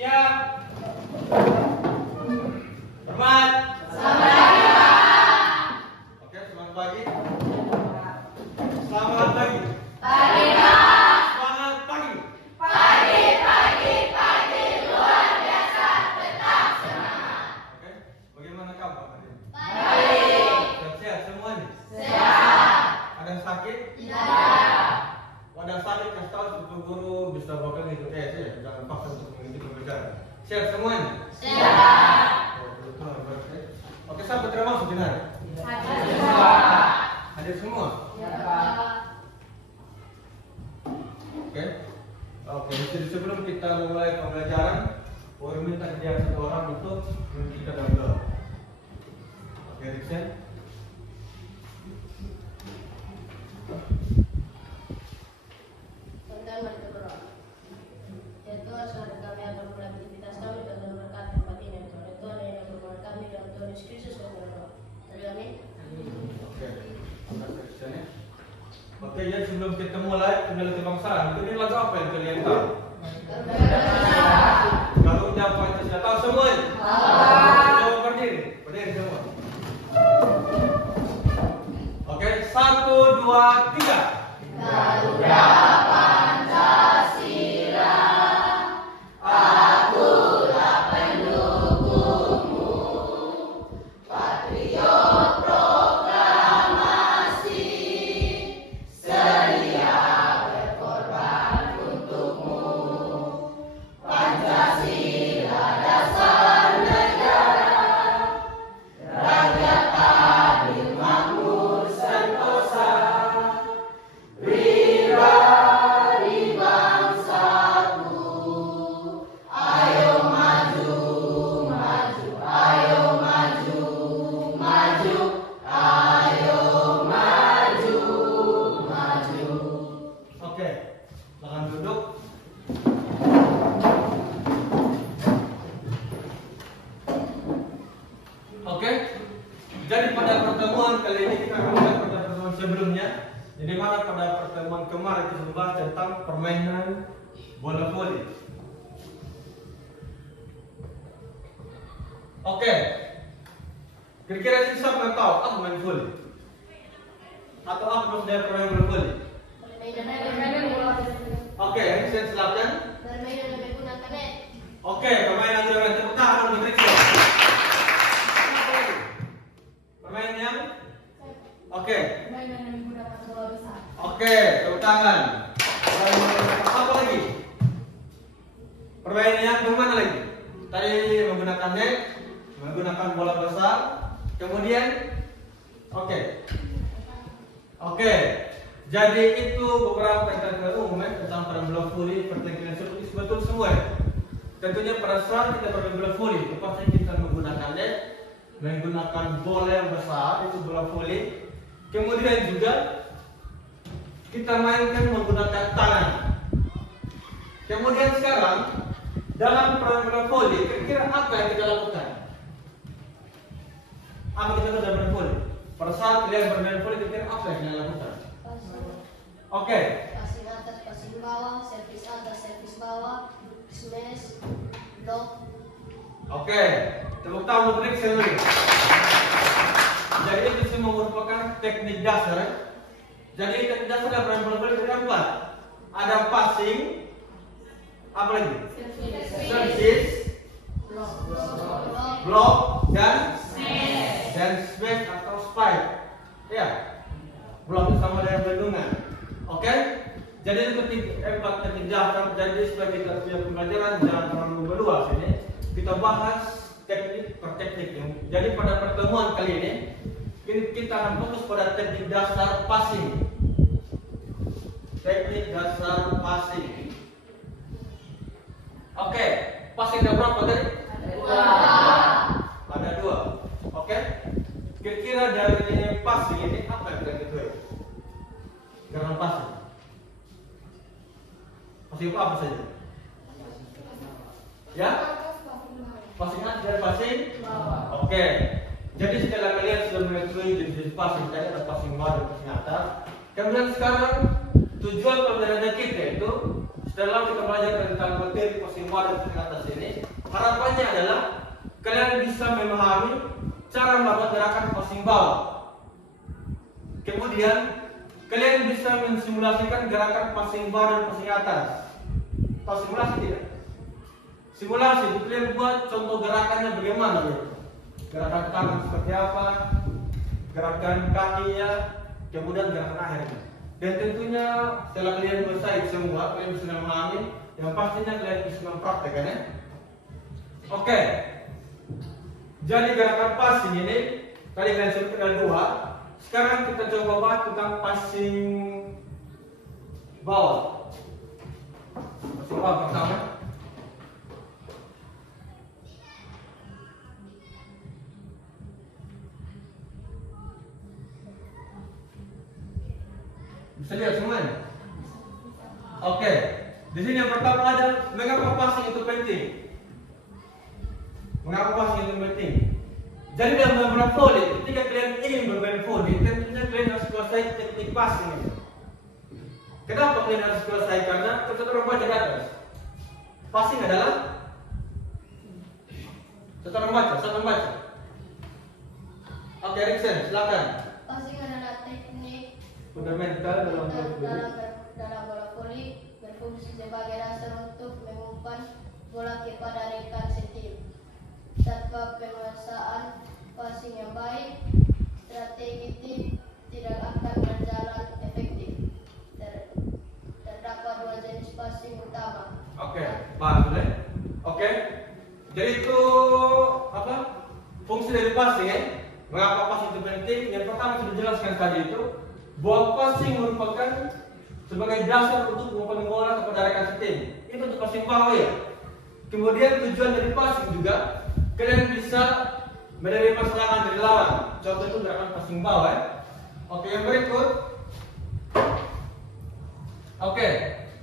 Siap. Hormat. Oke, selamat pagi. Selamat pagi. Pagi, Pak. Selamat pagi. Pagi, luar biasa, tetap semangat. Oke, bagaimana kabar hari ini? Baik. Sehat semuanya? Sehat. Ada yang sakit? Tidak. Ada yang sakit, kasih tahu supaya guru bisa bakal ngikut ya. Jangan paksa untuk mengikuti pembelajaran. Sehat semuanya? Sehat. Oh, betul, berarti. Oke, sampai termasuk benar. Hadir semua? Oke. Oke, jadi sebelum kita mulai pembelajaran, boleh minta dia satu orang untuk kita download. Oke, Riksen. Tentang berdoa. Ya Tuhan, saudara kami akan mulai aktivitas kami dengan berkat tempat ini. Tuhan Tuhan yang berkat kami dalam Tuhan Yesus Kristus kami berdoa. Amin. Oke. Terima kasih ya. Oke, jadi sebelum kita mulai pembelajaran kebangsaan, ini lagu apa yang kalian tahu? Kalau udah Pancasila tahu semua? Coba berdiri semua. Oke, 1, 2, 3. Garuda Pancasila, akulah pendukungmu, patriot proklamasi, sedia berkorban untukmu. Pancasila dasar negara, rakyat adil makmur sentosa, pribadi bangsaku. Ayo maju, maju, ayo maju, maju, ayo maju, maju. Oke, silakan duduk. Oke, jadi pada pertemuan kali ini kita kembali pada pertemuan sebelumnya. Jadi mana pada pertemuan kemarin kita membahas tentang permainan bola voli. Oke, kira-kira siapa yang tahu apa main voli? Atau apa maksudnya permainan bola voli? Oke, saya silakan. Bermain dengan menggunakan net. Oke, permainan dengan tepuk tangan untuk Riksen. Permainan yang? Oke. Permainan yang menggunakan bola besar. Oke, tepuk tangan. Apa lagi? Permainan yang bagaimana lagi? Tadi menggunakan net, menggunakan bola besar, kemudian Oke. Jadi itu beberapa pertanyaan umum tentang permainan bola voli, pertandingan seperti betul semua. Tentunya pada saat kita bermain bola voli, pasti kita menggunakan net, menggunakan bola yang besar, itu bola voli. Kemudian juga kita mainkan menggunakan tangan. Kemudian sekarang dalam permainan bola voli, kira-kira apa yang kita lakukan? Apa kita lakukan dalam permainan voli? Pada saat kalian bermain voli, kira-kira apa yang kalian lakukan? Oke. Passing atas, passing bawah, servis atas, servis bawah, smash, block. Oke, tepuk tangan untuk Riksen dulu. Jadi itu semua merupakan teknik dasar. Jadi teknik dasar dalam permainan bola voli ada 4. Ada passing, apa lagi? Service, block, dan smash atau spike. Ya, block itu sama dengan bendungan. Oke, jadi itu 4 teknik dasar. Jadi supaya kita punya pembelajaran jangan terlalu berluas ini, kita bahas teknik per teknik. Jadi pada pertemuan kali ini kita akan fokus pada teknik dasar passing. Teknik dasar passing. Oke, passing ada berapa tadi? Ada 2. Oke, kira-kira dari passing ini apa yang kita ketahui? Karena passing. Passing apa saja? Ya? Passing atas dan passing? Oke. Jadi setelah kalian sudah mengetahui jenis passing, tadi ada passing bawah dan passing atas. Kemudian sekarang tujuan pembelajaran kita itu setelah kita belajar tentang materi passing bawah dan passing atas ini, harapannya adalah kalian bisa memahami cara melakukan gerakan passing bawah. Kemudian kalian bisa mensimulasikan gerakan passing bawah dan passing atas. Tahu simulasi tidak? Simulasi itu kalian buat contoh gerakannya bagaimana gitu. Gerakan tangan seperti apa, gerakan kakinya, kemudian gerakan akhirnya. Dan tentunya setelah kalian selesai semua, kalian bisa memahami, yang pastinya kalian bisa mempraktekannya. Oke. Jadi gerakan passing ini tadi kalian sebutkan ada 2. Sekarang kita coba bahas tentang passing bawah. Passing bawah pertama. Bisa lihat semuanya? Oke. Di sini yang pertama ada mengapa passing itu penting? Mengapa passing itu penting? Jadi dalam bermain volley, ketika kalian ingin bermain volley, tentunya kalian harus kuasai teknik passing ini. Kenapa kalian harus kuasai? Karena kita baca di atas. Passing adalah satu membaca. Oke, Riksen, silakan. Passing adalah teknik Fundamental dalam bola voli, berfungsi sebagai dasar untuk mengumpan bola kepada rekan setim. Tanpa penguasaan passing yang baik, strategi tim tidak akan berjalan efektif. Terdapat 2 jenis passing utama. Oke, paham ya? Oke. Jadi itu apa? Fungsi dari passing ya. Mengapa passing itu penting? Yang pertama sudah dijelaskan tadi itu, bahwa passing merupakan sebagai dasar untuk mengumpan bola kepada rekan setim. Itu untuk passing bawah ya. Kemudian tujuan dari passing juga, kalian bisa menerima serangan dari lawan. Contoh itu gerakan passing bawah ya. Oke, yang berikut. Oke,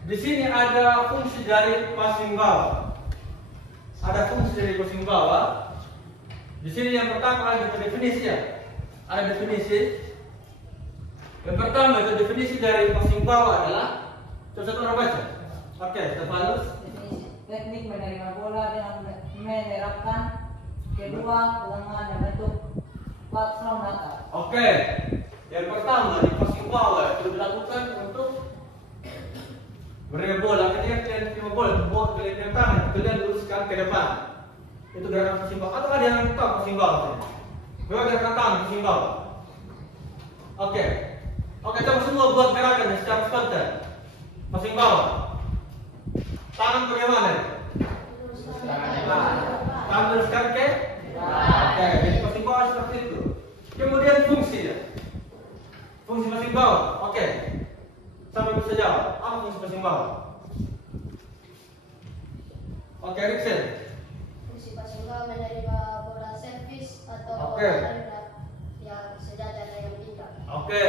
di sini ada fungsi dari passing bawah. Ada fungsi dari passing bawah. Di sini yang pertama ada definisi ya. Ada definisi. Yang pertama itu definisi dari passing bawah adalah, coba satu orang baca. Oke, Stefanus. Teknik menerima bola dengan menerapkan kedua lengan yang bentuk platform atas. Oke, yang pertama di passing bawah itu dilakukan untuk menerima bola. Ketika kalian terima bola kalian yang tangan, kalian luruskan ke depan. Itu gerakan passing bawah. Atau ada yang tahu passing bawah? Memang gerakan tangan passing bawah. Oke, coba semua buat gerakan secara spontan. Passing bawah. Tangan bagaimana? Tangan luruskan ke? Oke, jadi passing bawah seperti itu. Kemudian fungsi ya. Fungsi passing bawah. Oke. Sampai bisa jawab. Apa fungsi passing bawah? Oke, Riksen. Fungsi passing bawah menerima bola servis atau Oke. bola yang sejajar dengan tingkat. Oke.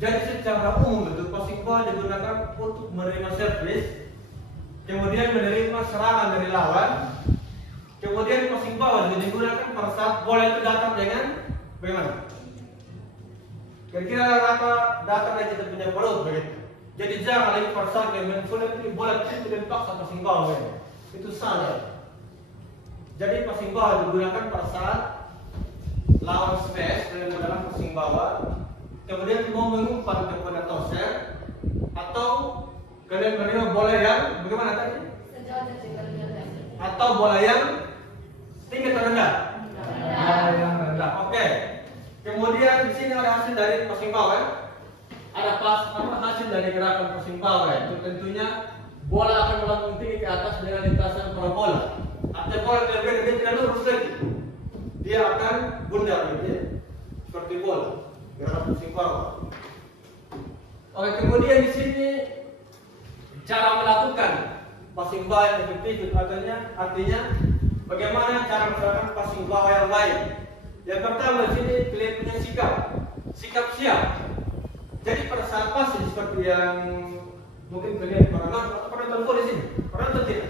Jadi secara umum itu passing bawah digunakan untuk menerima servis, kemudian menerima serangan dari lawan. Kemudian passing bawah juga digunakan pada saat bola itu datang dengan bagaimana? Kira-kira apa datang dari kita punya perut begitu. Jadi jangan lagi pada saat yang main bola itu tidak dipaksa passing bawah begitu. Itu salah. Jadi passing bawah digunakan pada saat lawan smash dengan menggunakan passing bawah. Kemudian mau mengumpan kepada toser atau kalian menerima bola yang bagaimana tadi? Atau bola yang tinggi atau rendah? Bola yang rendah. Oke. Kemudian di sini ada hasil dari passing bawah. Ada hasil dari gerakan passing bawah. Itu tentunya bola akan melambung tinggi ke atas dengan lintasan parabola. Artinya bola dia tidak lurus lagi. Dia akan bundar gitu ya. Seperti bola. Gerakan passing bawah. Oke, kemudian di sini cara melakukan passing bawah yang efektif artinya bagaimana cara melakukan passing bawah yang baik. Yang pertama di sini kalian punya sikap siap. Jadi pada saat passing seperti yang mungkin kalian pernah nonton di sini, pernah nonton tidak?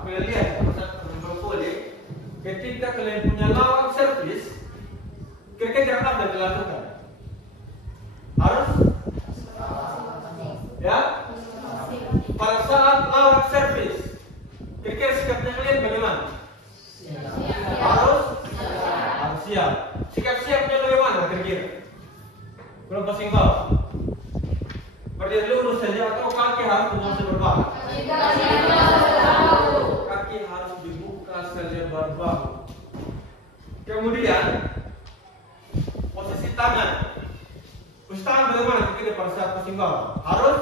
Kalian lihat pada saat nonton volley, ketika kalian punya lawan servis, kira-kira apa yang dilakukan? Harus ya pada Kira-kira sikapnya kalian bagaimana? Harus siap. Sikap siapnya bagaimana kira-kira? Belum pasang bawah. Berdiri lurus saja atau kaki harus benar-benar berbahu? Kaki harus dibuka selebar bahu. Kemudian posisi tangan. Posisi tangan bagaimana kira-kira pada saat pasang bawah? Harus?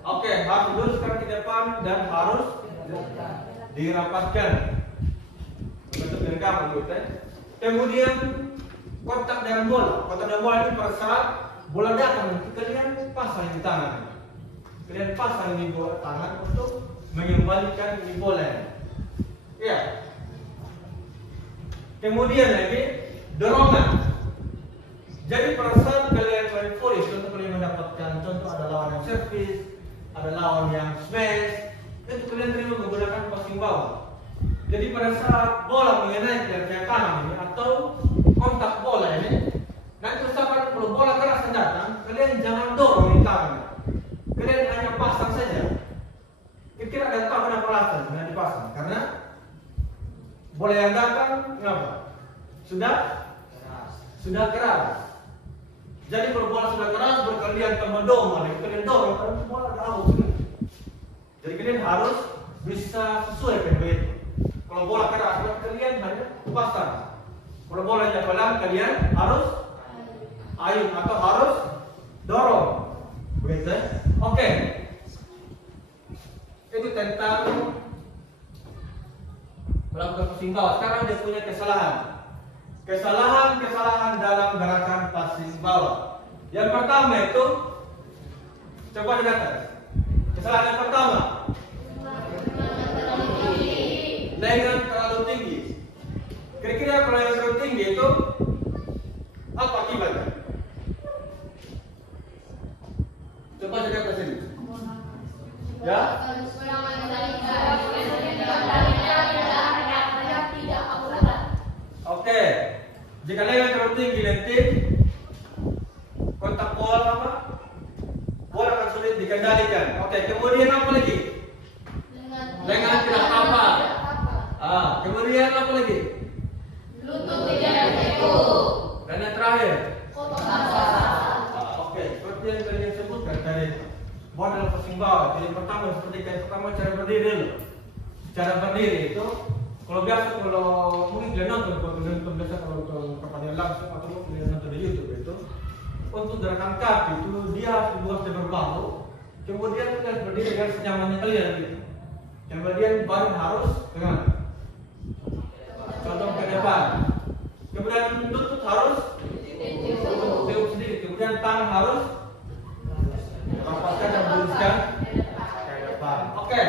Oke, harus luruskan ke depan dan harus dirapatkan bentuk genggaman gitu. Kemudian kontak dengan bola. Kontak dengan bola ini pada saat bola datang, kalian pasang di tangan. Kalian pasang di bola tangan untuk mengembalikan di bola. Ya. Kemudian lagi dorongan. Jadi pada saat kalian main volley, contoh kalian mendapatkan contoh ada lawan yang servis, ada lawan yang smash, itu kalian terima menggunakan passing bawah. Jadi pada saat bola mengenai kalian tangan ini atau kontak bola ini, nanti usahakan kalau bola keras yang datang, kalian jangan dorong di tangan. Kalian hanya pasang saja. Kira-kira ada tahu kenapa alasan dengan dipasang? Karena bola yang datang, kenapa? Sudah keras. Jadi kalau bola sudah keras, berkalian tambah dorong, kalian dorong, karena bola jauh. Jadi kalian harus bisa sesuai dengan begitu. Kalau bola keras, kalian hanya pasang. Kalau bolanya pelan, kalian harus ayun atau harus dorong. Begitu. Oke. Itu tentang melakukan passing bawah. Sekarang dia punya kesalahan. Kesalahan dalam gerakan passing bawah. Yang pertama itu, coba dicatat. Kesalahan yang pertama, lengan terlalu tinggi. Kira-kira kalau yang terlalu tinggi itu apa akibatnya? Coba saya kata sini. Ya? Oke. Jika lengan terlalu tinggi nanti kontak bola apa? Bola akan sulit dikendalikan. Oke, kemudian apa lagi? Lengan tidak apa? Kemudian apa lagi? Lutut tidak teguk. Dan yang terakhir? Kotak. Oke, seperti yang tadi yang sebutkan tadi, bola dalam passing bawah. Jadi pertama seperti yang pertama cara berdiri dulu. Cara berdiri itu kalau mungkin kalian nonton biasa kalau pertandingan langsung atau mungkin nonton di YouTube itu untuk gerakan kaki itu dia harus dibuat berbahu, kemudian kalian berdiri dengan senyamannya kalian gitu. Kemudian baru harus dengan contoh ke depan. Kemudian lutut harus teguk sendiri. Kemudian tangan harus rapatkan dan luruskan ke depan. Oke.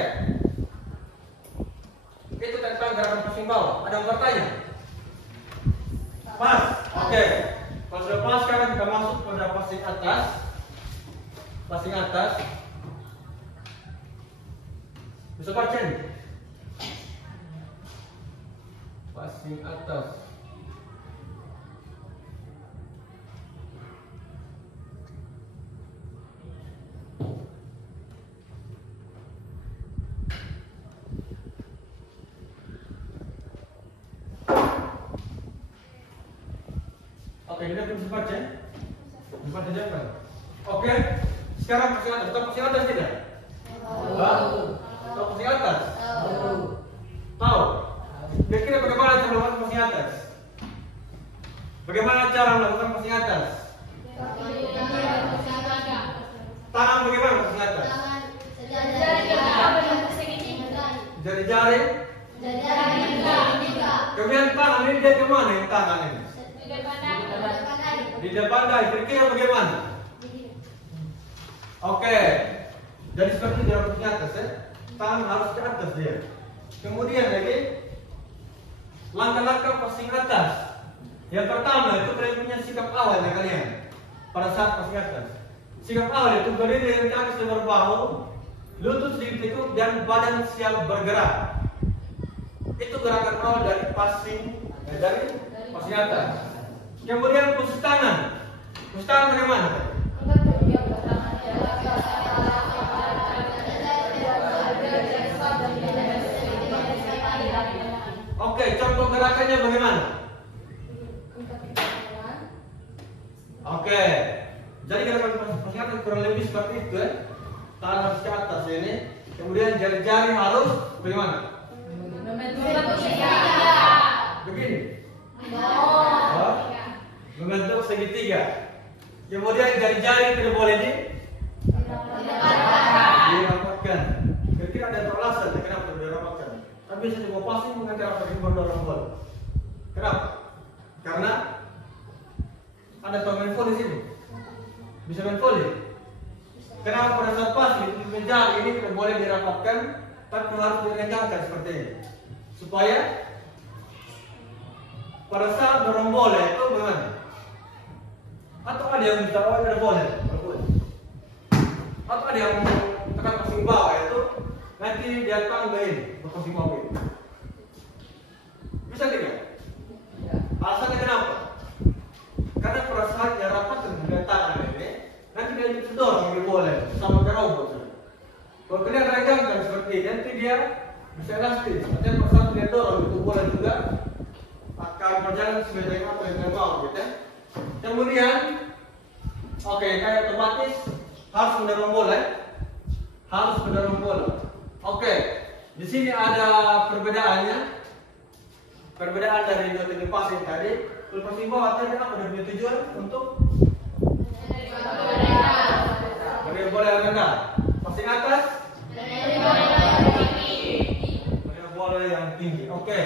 Itu tentang gerakan passing bawah. Ada yang bertanya? Pas. Oke. Kalau sudah pas, sekarang kita masuk pada passing atas. Passing atas. Bisa baca nih? Passing atas. Oke, kita bisa baca. Bisa baca. Oke. Sekarang passing atas. Tahu passing atas tidak? Tahu passing atas? Tahu? Kira-kira bagaimana cara melakukan passing atas? Bagaimana cara melakukan passing atas? Tangan bagaimana passing atas? Jari-jari. Kemudian tangan ini dia kemana yang tangan ini? Di depan dahi. Kira-kira bagaimana? Oke. Jadi seperti di atas ya. Tangan harus ke atas dia. Kemudian lagi langkah-langkah passing atas. Yang pertama itu kalian punya sikap awal ya kalian pada saat passing atas. Sikap awal itu berdiri dengan kaki selebar bahu, lutut sedikit tekuk dan badan siap bergerak. Itu gerakan awal dari passing atas. Kemudian posisi tangan. Posisi tangan bagaimana? Oke, contoh gerakannya bagaimana? Angkat ke kanan. Oke, jadi gerakan persingatan kurang lebih seperti itu ya. Tangan harus ke atas ini, kemudian jari-jari harus bagaimana? Membentuk segitiga. Begini. Oh. Oh, membentuk segitiga. Kemudian jari-jari tidak boleh dirapatkan. Kira-kira ada alasan kenapa tidak dirapatkan. Tapi bisa dibawa passing mengantar apa di mendorong bola. Kenapa? Karena ada pemain volley di sini. Bisa main volley. Kenapa pada saat passing jari ini tidak boleh dirapatkan, tapi harus direnggangkan seperti ini, supaya pada saat dorong bola itu bagaimana? Atau ada yang minta ada bola, atau ada yang tekan passing bawah itu nanti dia tanggain passing bawah ini. Bisa tidak? Alasannya kenapa? Karena pada saat dia rapat dengan tangan ini, nanti dia bisa dorong bola sama ke robot. Kalau kalian regangkan seperti ini, nanti dia bisa elastis. Artinya pada saat dia dorong itu bola juga akan berjalan sesuai dengan apa yang dia mau, gitu ya. Kemudian, oke, kayak otomatis harus mendorong bola, harus mendorong bola. Oke, di sini ada perbedaannya. Perbedaan dari dua teknik passing tadi. Kalau passing bawah tadi apa dia punya tujuan untuk beri bola yang rendah. Passing atas beri bola yang tinggi. Oke.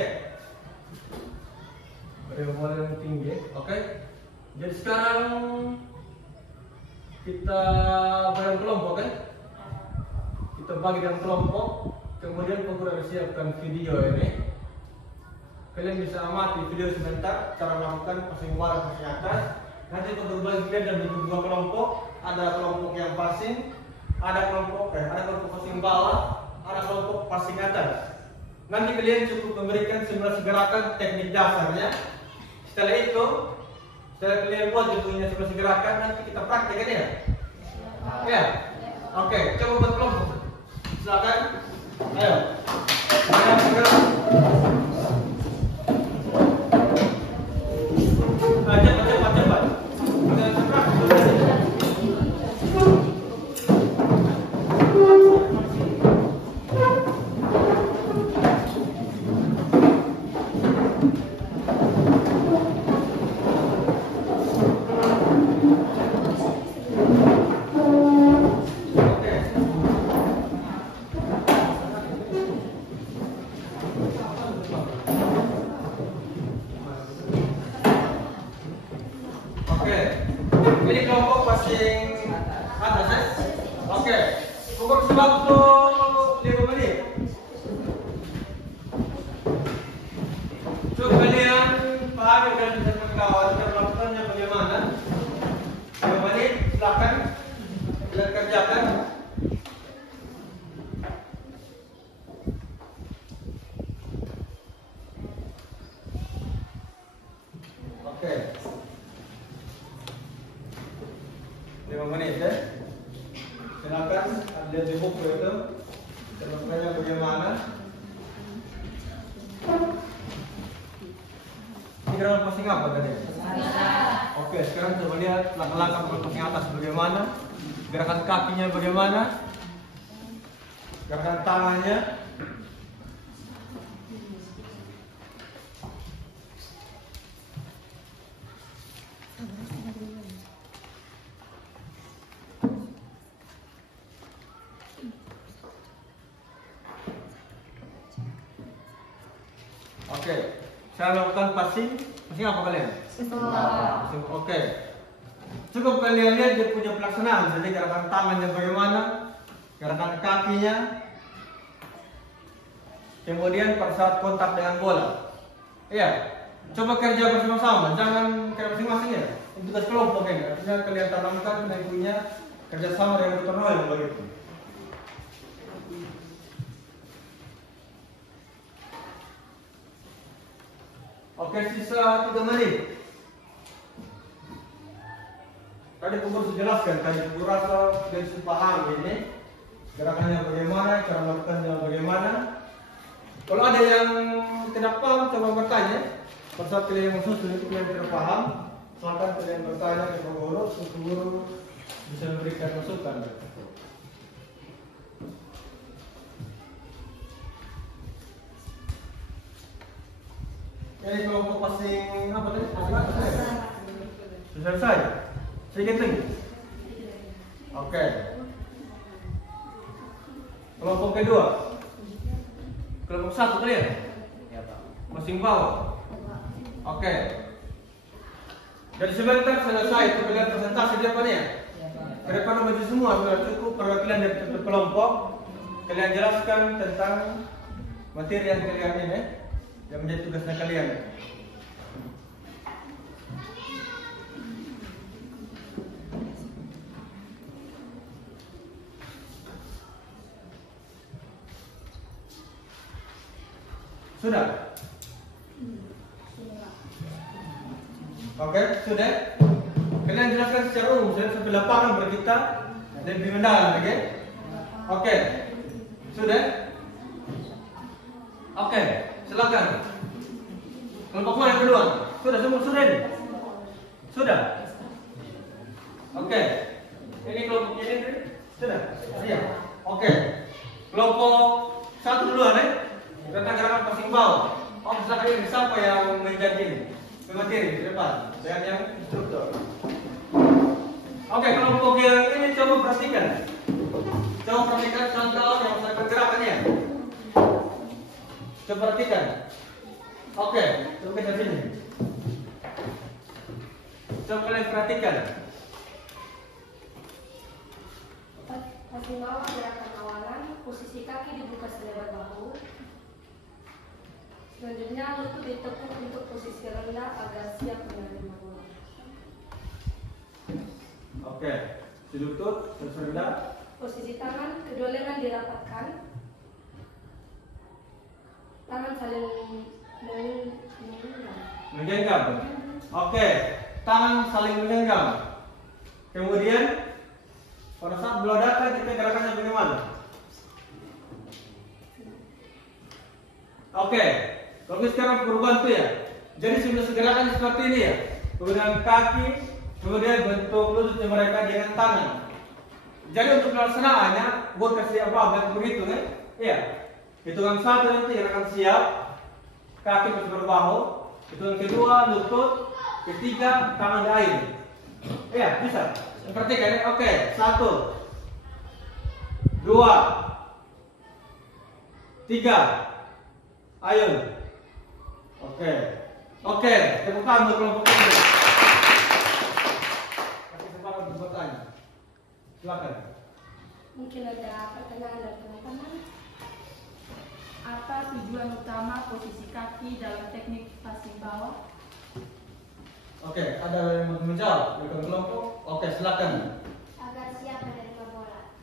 Beri bola yang tinggi. Oke. Jadi sekarang kita bagi kelompok kan? Kita bagi dalam kelompok. Kemudian pengguna siapkan video ini. Kalian bisa amati video sebentar cara melakukan passing bawah dan passing atas. Nanti untuk berbagi dan dua kelompok. Ada kelompok yang passing, ada kelompok passing bawah, ada kelompok passing atas. Nanti kalian cukup memberikan simulasi gerakan teknik dasarnya. Setelah itu, setelah kalian buat judulnya simulasi gerakan, nanti kita praktekkan ya. Ya, oke, coba buat kelompok. Silakan, ayo. Cepat. Ini kelompok passing atas ya? Oke. Pukul waktu 5 menit. Coba kalian pahami dan bisa kawan dan melakukannya bagaimana? 5 menit, silakan kalian kerjakan. Oke. 5 menit ya. Silakan lihat di buku itu. Caranya bagaimana? Ini gerakan passing apa tadi? Oke, sekarang coba lihat langkah-langkah passing atas bagaimana, gerakan kakinya bagaimana, gerakan tangannya. Oke, saya lakukan passing apa kalian? Passing, oke. Cukup kalian lihat dia punya pelaksanaan. Jadi gerakan tangannya bagaimana, gerakan kakinya, kemudian pada saat kontak dengan bola. Iya, coba kerja bersama-sama, jangan kerja masing-masing ya. Itu tugas kelompok ya. Artinya kalian tanamkan dan punya kerjasama dengan gotong royong begitu. Oke, sisa 3 menit. Tadi pengurus jelaskan, tadi pengurus rasa dan paham ini gerakannya bagaimana, cara melakukannya bagaimana. Kalau ada yang tidak paham, coba bertanya. Pada saat kalian masuk, itu kalian tidak paham, silakan kalian bertanya ke guru, guru bisa memberikan masukan. Ini kelompok passing apa tadi? Sudah selesai? Sedikit lagi? Oke. Kelompok kedua. Kelompok satu kalian? Ya Pak. Passing bawah. Oke. Jadi sebentar selesai itu kalian presentasi di depannya. Ke depan maju semua sudah cukup perwakilan dari satu kelompok. Kalian jelaskan tentang materi yang kalian ini, yang menjadi tugasnya kalian. Sudah? Oke, sudah? Kalian jelaskan secara umum, sampai lapangan berkita dan lebih mendalam, oke? Oke, sudah? Oke, silakan. Kelompok mana yang kedua? Sudah, semua sudah ini? Sudah? Oke. Ini kelompoknya ini? Sudah? Iya. Oke. Kelompok satu duluan tentang gerakan passing bawah. Silakan ini siapa yang menjadi ini? Pemateri di depan. Dengan yang instruktur. Oke, kelompok yang ini coba perhatikan. Coba perhatikan contoh yang saya gerakannya. Coba perhatikan. Oke, coba kita sini. Coba kalian perhatikan. Passing bawah gerakan awalan, posisi kaki dibuka selebar bahu. Selanjutnya lutut ditekuk untuk posisi rendah agar siap menerima bola. Oke, di lutut rendah. Posisi tangan, kedua lengan dirapatkan. Tangan saling menggenggam. Oke, tangan saling menggenggam. Kemudian pada saat beladakan kita gerakannya bagaimana? Oke, kalau sekarang perubahan tuh ya. Jadi sudah gerakan seperti ini ya. Kemudian kaki, kemudian bentuk lututnya mereka dengan tangan. Jadi untuk pelaksanaannya, buat kasih apa begitu kan? Iya. Hitungan satu nanti gerakan siap, kaki terus berbahu. Hitungan kedua lutut, ketiga tangan di air. Iya, bisa. Perhatikan ya. Oke, 1, 2, 3. Ayo. Oke. Oke, tepuk tangan untuk kelompok ini. Kasih kesempatan untuk bertanya. Silakan. Mungkin ada pertanyaan dari teman-teman. Apa tujuan utama posisi kaki dalam teknik passing bawah? Oke, ada yang mau menjawab dari kelompok? Oke, silakan. Agar siap menerima bola.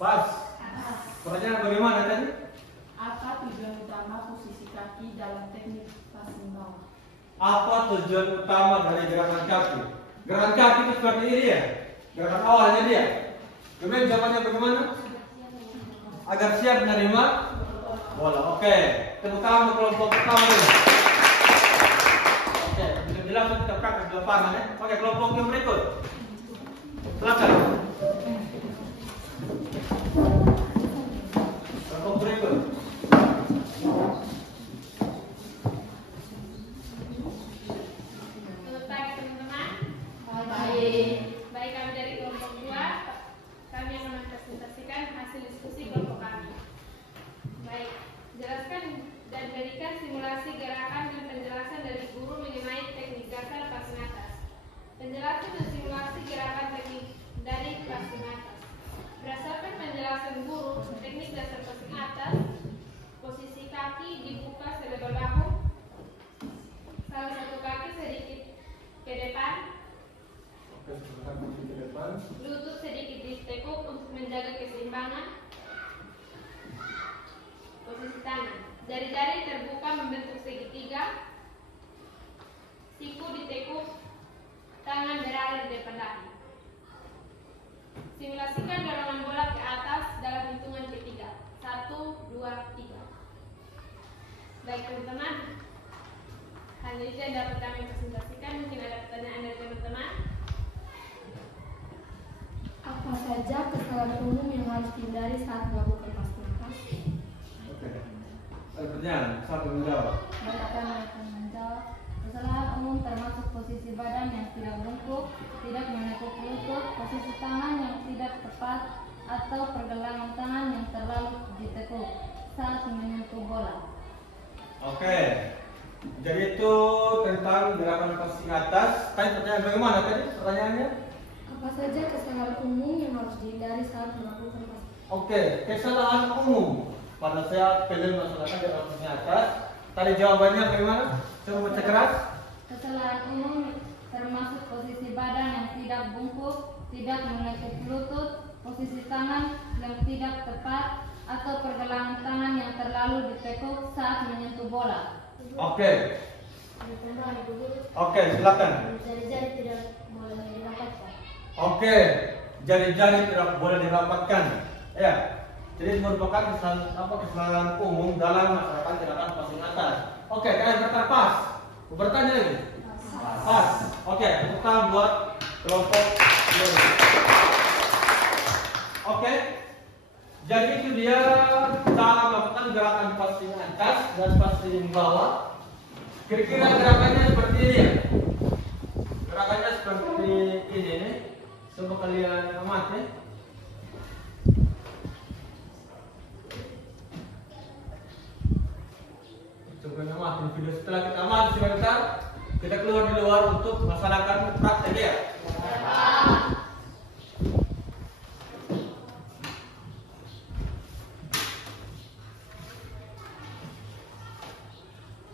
Pas. Pertanyaan bagaimana tadi? Apa tujuan utama posisi kaki dalam teknik passing bawah? Apa tujuan utama dari gerakan kaki? Gerakan kaki itu seperti ini ya. Gerakan awalnya dia. Kemudian jawabannya bagaimana? Agar siap menerima bola. Oke, tepuk tangan untuk kelompok pertama dulu. Oke, bisa jelas kita praktek di lapangan ya. Oke, kelompok yang berikut. Silakan. Kelompok berikut. Selamat pagi teman-teman. Baik, kami dari kelompok 2. Kami akan mempresentasikan hasil diskusi kelompok kami. Baik, jelaskan dan berikan simulasi gerakan dan penjelasan dari guru mengenai teknik dasar passing atas. Penjelasan dan simulasi gerakan teknik dari passing atas. Berdasarkan penjelasan guru, teknik dasar passing atas, posisi kaki dibuka selebar bahu. Salah satu kaki sedikit ke depan. Lutut sedikit ditekuk untuk menjaga keseimbangan. Posisi tangan. Jari-jari terbuka membentuk segitiga. Siku ditekuk. Tangan berada di depan dahi. Simulasikan dorongan bola ke atas dalam hitungan ketiga. 1, 2, 3. itu yang dapat kami presentasikan. Mungkin ada pertanyaan dari teman-teman. Apa saja kesalahan umum yang harus dihindari saat melakukan passing atas? Oke. Ada pertanyaan, siapa yang menjawab? Baik, akan menjawab. Kesalahan umum termasuk posisi badan yang tidak bungkuk, tidak menekuk lutut, posisi tangan yang tidak tepat, atau pergelangan tangan yang terlalu ditekuk saat menyentuh bola. Oke. Jadi itu tentang gerakan passing atas. Tadi pertanyaan bagaimana tadi pertanyaannya? Apa saja kesalahan umum yang harus dihindari saat melakukan passing? Oke, kesalahan umum pada saat kalian melaksanakan gerakan passing atas. Tadi jawabannya bagaimana? Coba baca keras. Kesalahan umum termasuk posisi badan yang tidak bungkuk, tidak menekuk lutut, posisi tangan yang tidak tepat, atau pergelangan tangan yang terlalu ditekuk saat menyentuh bola. Oke. Ditambah dulu. Oke, silakan. Jari-jari tidak boleh dirapatkan. Oke, jari-jari tidak boleh dirapatkan. Ya. Jadi merupakan kesalahan umum dalam melaksanakan gerakan passing atas. Oke, kalian berkata pas. Bertanya lagi. Pas. Oke, kita buat kelompok dulu. Oke. Jadi itu dia cara melakukan gerakan passing atas dan passing bawah. Kira-kira gerakannya seperti ini ya. Gerakannya seperti ini nih. Coba kalian amati. Coba amati video. Setelah kita amati sebentar, kita keluar di luar untuk melaksanakan praktek ya.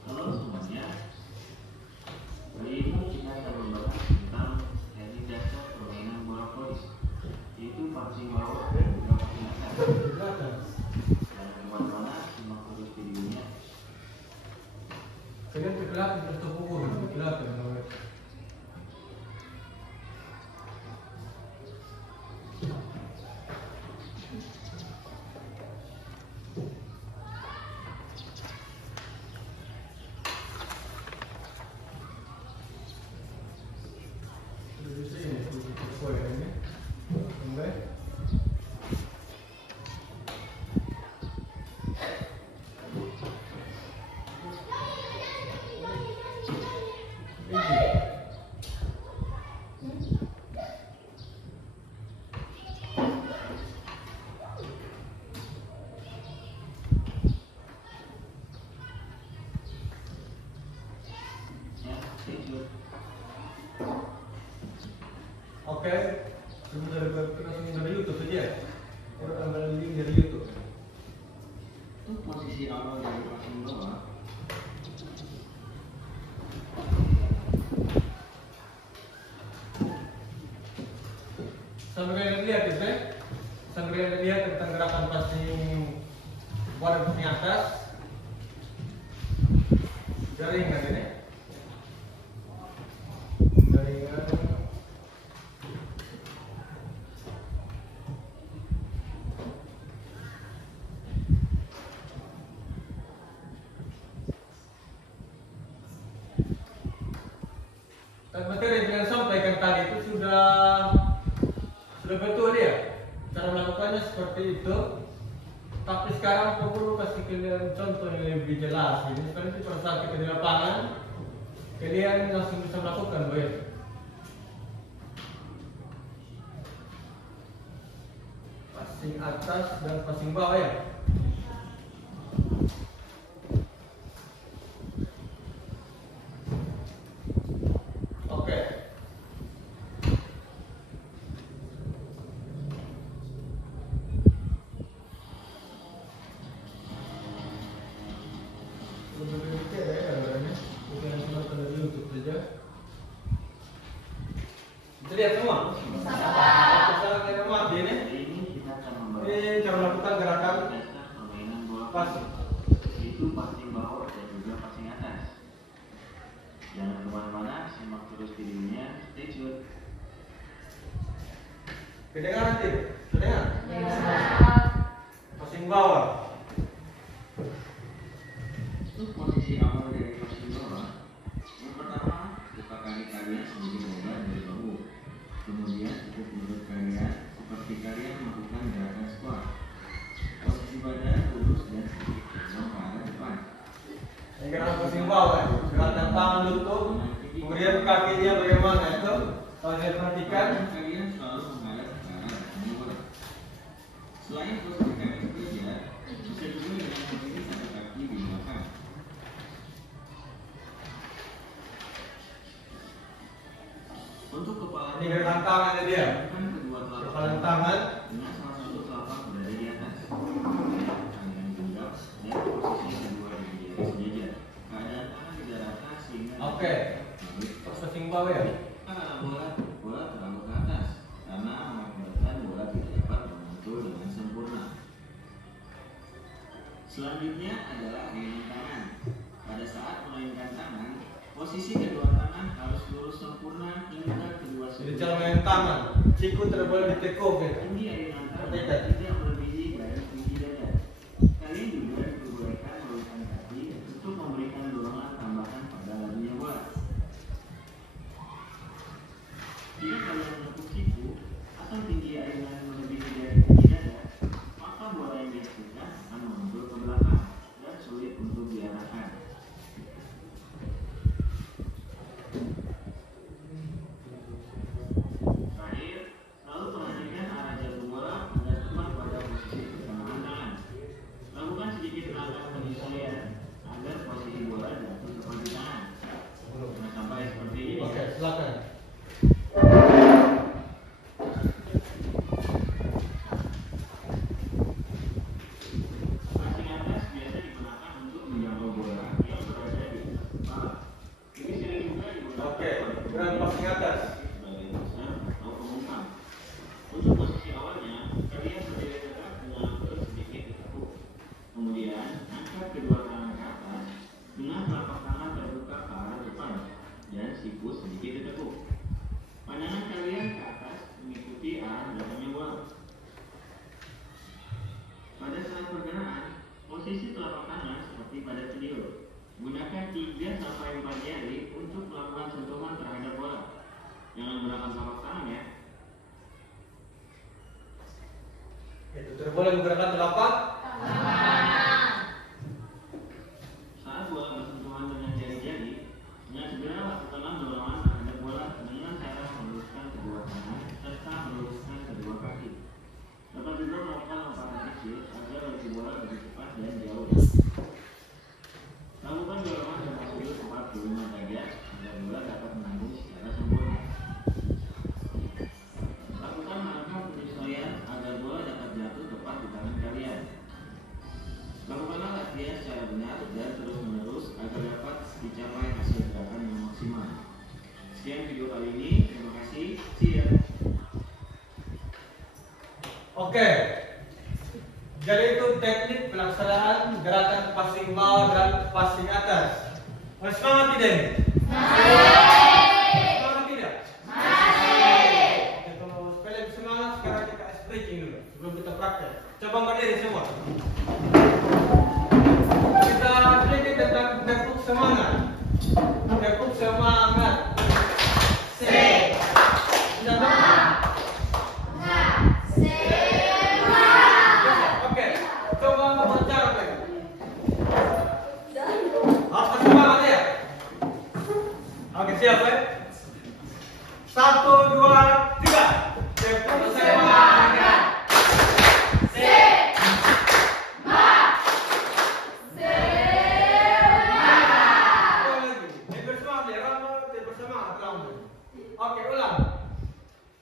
Halo semuanya, hari ini kita akan membahas tentang teknik dasar permainan bola voli, yaitu passing bawah dan juga passing atas. Dan kemana-mana simak terus videonya. Kalian terkelihatan bertepuk, terkelihatan. Oke, langsung dari YouTube saja. Kita ambil link dari YouTube. Untuk posisi awal dari passing bawah, Sambil kalian lihat ya, sambil kalian lihat tentang gerakan passing bawah dan passing atas. Jaringan ini. Jaringan. Materi yang kalian sampaikan tadi itu sudah betul ya. Cara melakukannya seperti itu. Tapi sekarang aku perlu kasih kalian contoh yang lebih jelas. Ini sekarang itu pada saat kita di lapangan, kalian langsung bisa melakukan baik. Passing atas dan passing bawah ya. Oke. Lihat semua. Sekarang kita mati ini. hari ini kita akan membahas Ini cara melakukan gerakan dasar permainan bola pas. voli, yaitu passing bawah dan juga passing atas. Jangan kemana-mana, simak terus videonya. Stay tune. Kedengaran tidak? Terdengar? Passing bawah. Untuk posisi awal dari passing bawah, kemudian cukup lutut kalian seperti kalian melakukan gerakan squat. Posisi badan lurus dan sedikit condong ke arah depan. Ini gerakan pusing bawah, gerakan tangan lutut, kemudian kakinya bagaimana itu? Kalau saya perhatikan, kalian selalu menghadap ke arah depan bola. Selain posisi kaki bekerja, bisa juga dengan posisi satu kaki di belakang. Untuk kepala ini gerakan tangannya dia. kedua telapak Kepala tangan, dengan salah satu telapak berada di atas. Kalian genggam dan posisi kedua di jari sejajar. Keadaan tangan tidak rata sehingga oke. Terus pusing bawah ya. bola terlalu ke atas karena mengakibatkan bola tidak dapat memantul dengan sempurna. Selanjutnya adalah ayunan tangan. Pada saat memainkan tangan, posisi kedua tangan harus lurus sempurna hingga kedua Jadi siku. cara main tangan, siku tidak boleh ditekuk gitu. Tinggi ayunan tangan Tidak. tidak melebihi dari tinggi dada. Kalian juga diperbolehkan meluruskan kaki untuk memberikan dorongan tambahan pada lajunya bola. Jika kalian menekuk siku atau tinggi ayunan melebihi dari tinggi dada, maka bola yang dihasilkan akan mengundur ke belakang dan sulit untuk diarahkan. Terakhir, selalu perhatikan arah jatuh bola agar tepat pada posisi pertengahan tangan. Lakukan sedikit langkah penyesuaian agar posisi bola jatuh tepat di tangan. Nah, sampai seperti ini. Oke, silakan. Passing atas biasa digunakan untuk menjangkau bola yang berada di atas kepala. Ini sering juga digunakan Oke, gerakan passing atas. sebagai dasar atau pembungkam. Untuk posisi awalnya, kalian berdiri tegak dengan perut sedikit ditekuk. Kemudian, angkat kedua tangan ke atas dengan telapak tangan terbuka ke arah depan dan siku sedikit ditekuk. Pandangan kalian ke atas mengikuti arah datangnya bola. Pada saat pergerakan, posisi telapak tangan seperti pada video. Gunakan 3-4 jari untuk melakukan sentuhan terhadap bola. Jangan gunakan telapak tangan ya. Itu tidak boleh menggunakan telapak. Saat bola bersentuhan dengan jari-jari, dengan segera lakukanlah dorongan terhadap bola dengan cara meluruskan kedua tangan serta meluruskan kedua kaki. Dapat juga melakukan lompatan kecil agar laju bola lebih cepat dan jauh. Lakukan dorongan dengan hasil 45 derajat agar bola dapat menanggung secara sempurna. Lakukan langkah penyesuaian agar bola dapat jatuh tepat di tangan kalian. Lakukanlah latihan secara benar dan terus menerus agar dapat dicapai hasil gerakan yang maksimal. Sekian video kali ini, terima kasih, see ya. Oke. Jadi itu teknik pelaksanaan gerakan passing bawah dan passing atas. Masih semangat tidak ini? Semangat tidak? Oke, kalau supaya lebih semangat sekarang kita stretching dulu sebelum kita praktek. Coba berdiri semua. Kita stretching tentang tekuk semangat. Tekuk semangat. Sudah tahu? Oke, coba bicara lagi. Harus semangat ya. Oke, siap ya? 1, 2, 3. Tekuk semangat. Oke, ulang.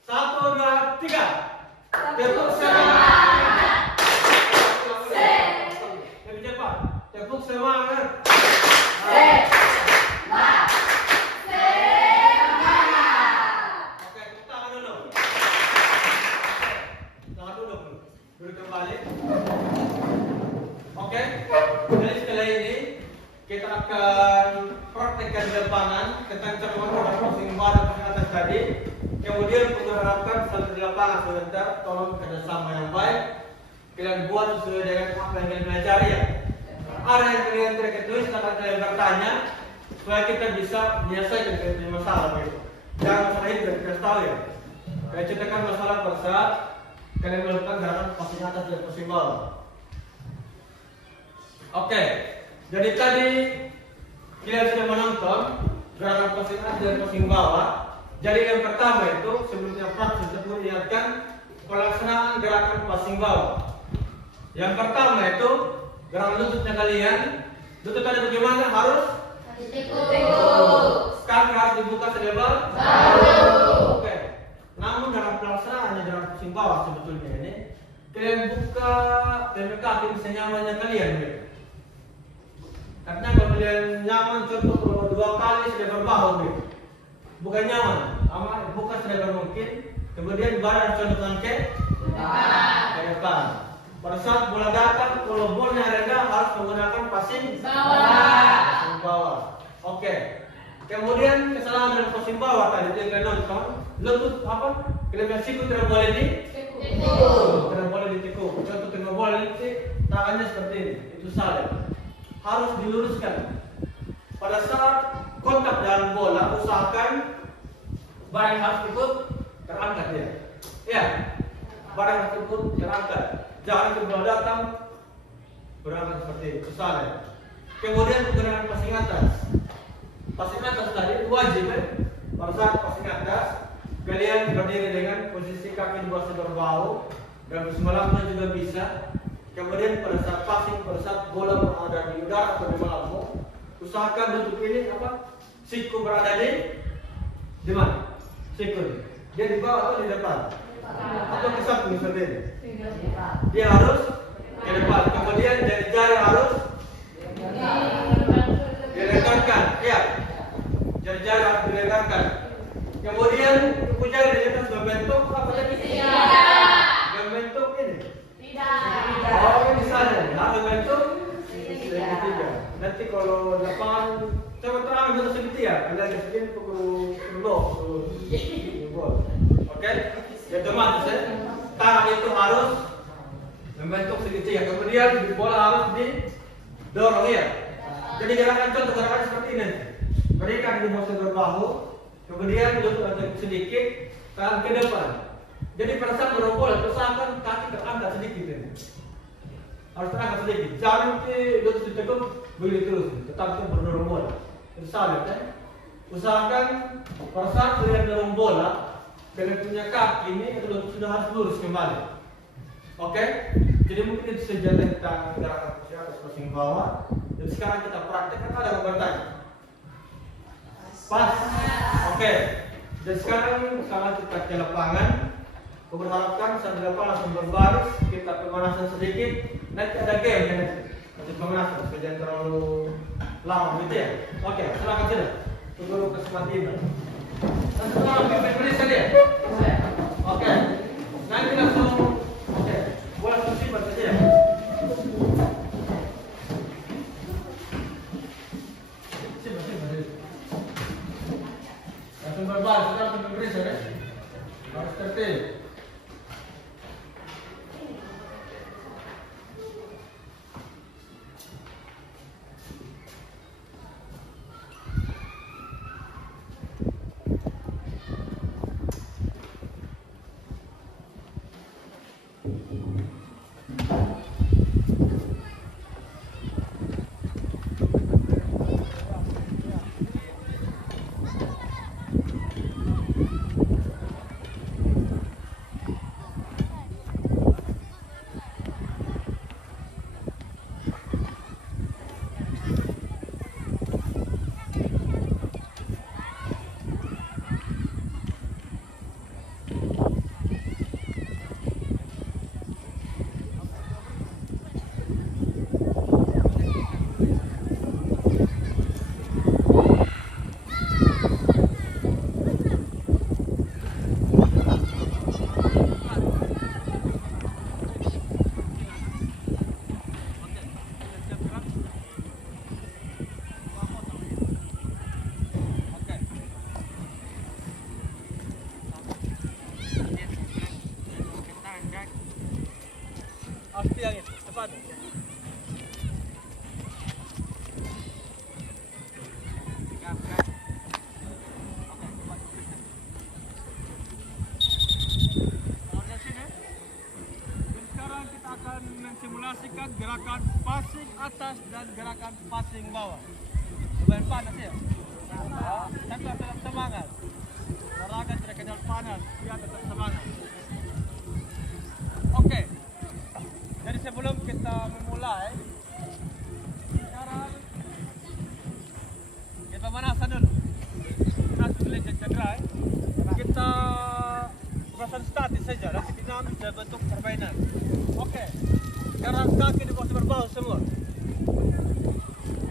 1, 2, 3. Tepuk semangat. Lebih cepat. Tepuk semangat. Oke, tepuk tangan dulu. Tangan dulu. Duduk kembali. Oke. Jadi setelah ini kita akan praktekkan di lapangan tentang cara menggunakan passing bawah dan passing atas tadi. Kemudian kita harapkan sampai di lapangan sebentar, tolong kerjasama yang baik. Kalian buat sesuai dengan apa yang kalian pelajari ya. Ada yang kalian tidak tulis, akan kalian bertanya supaya kita bisa menyelesaikan masalah begitu. Jangan masalah itu kita tahu ya. Saya ceritakan masalah pada saat kalian melakukan gerakan passing atas dan passing bawah. Oke, jadi tadi kalian sudah menonton gerakan passing atas dan passing bawah. Jadi yang pertama itu sebelumnya praktis tersebut ingatkan pelaksanaan gerakan passing bawah. Yang pertama itu gerakan lututnya kalian. Lutut tadi bagaimana? Harus Ditekuk. kaki harus dibuka selebar. Oke. Namun dalam pelaksanaannya dalam passing bawah sebetulnya ini kalian buka dan kaki senyamannya kalian gitu. Artinya kalau kalian nyaman contoh kalau 2 kali selebar bahu gitu. Bukan nyaman, buka selebar mungkin. Kemudian badan condongkan ke depan. Pada saat bola datang, kalau bolanya rendah harus menggunakan passing bawah. Oke. Kemudian kesalahan dalam passing bawah tadi itu yang kalian nonton, lutut apa? Kalian siku tidak boleh ditekuk. Tidak boleh ditekuk. Contoh terima bola ini tangannya seperti ini, itu salah. Harus diluruskan. Pada saat kontak dengan bola, usahakan badan harus ikut terangkat ya. Ya, badan harus ikut terangkat. Jangan bola datang berangkat seperti itu, salah. Kemudian menggunakan passing atas. Passing atas tadi wajib pada saat passing atas kalian berdiri dengan posisi kaki di bawah selebar bahu dan semalamnya juga bisa. Kemudian pada saat passing, pada saat bola berada di udara atau di lambung, usahakan lutut ini apa? Siku berada di mana? Siku. Dia di bawah atau di depan? Atau ke samping seperti ini? Dia harus ke depan. Kemudian jari-jari harus dilenggarkan. Ya. Jari-jari harus dilenggarkan. Kemudian kuku jari di atas membentuk apa tadi? Membentuk ini. Oh, ini sana. Harus membentuk segitiga. Nanti kalau lapangan coba terang bentuk segitiga. Kalian di sini pukul oke? Ya otomatis ya. Tangan itu harus membentuk segitiga. Kemudian bola harus didorong ya. Jadi gerakan contoh gerakan seperti ini. Berikan di bawah selebar bahu, kemudian lutut sedikit, tangan ke depan. Jadi pada saat dorong bola, usahakan kaki terangkat sedikit ini. Harus terangkat sedikit. Jangan lutut ditekuk begini terus. Tetap itu berdorong bola. Itu salah kan? Usahakan pada saat kalian dorong bola, kalian punya kaki ini lutut sudah harus lurus kembali. Oke? Jadi mungkin itu saja tentang gerakan passing atas passing bawah. Dan sekarang kita praktekkan, ada yang bertanya? Pas. Oke. Dan sekarang kita ke lapangan. Aku berharapkan saat di lapangan langsung berbaris, kita pemanasan sedikit. Nanti ada game ya nanti. Nanti pemanasan, supaya jangan terlalu lama gitu ya. Oke, silakan sudah. Tunggu kesempatan ini. Dan setelah beri saja. Oke. Nanti langsung. Oke. Boleh simpan saja ya. Langsung berbaris, kita langsung beri saja. Harus tertib. lakukan gerakan passing atas dan gerakan passing bawah. Lumayan panas ya? Tapi tetap semangat. Olahraga tidak kenal panas, dia tetap semangat. Oke. Jadi sebelum kita memulai, sekarang kita pemanasan dulu. Kita sudah cedera, kita pemanasan statis saja, nanti dinamis dan bentuk permainan. Oke. Sekarang kaki di bawah berbahu semua.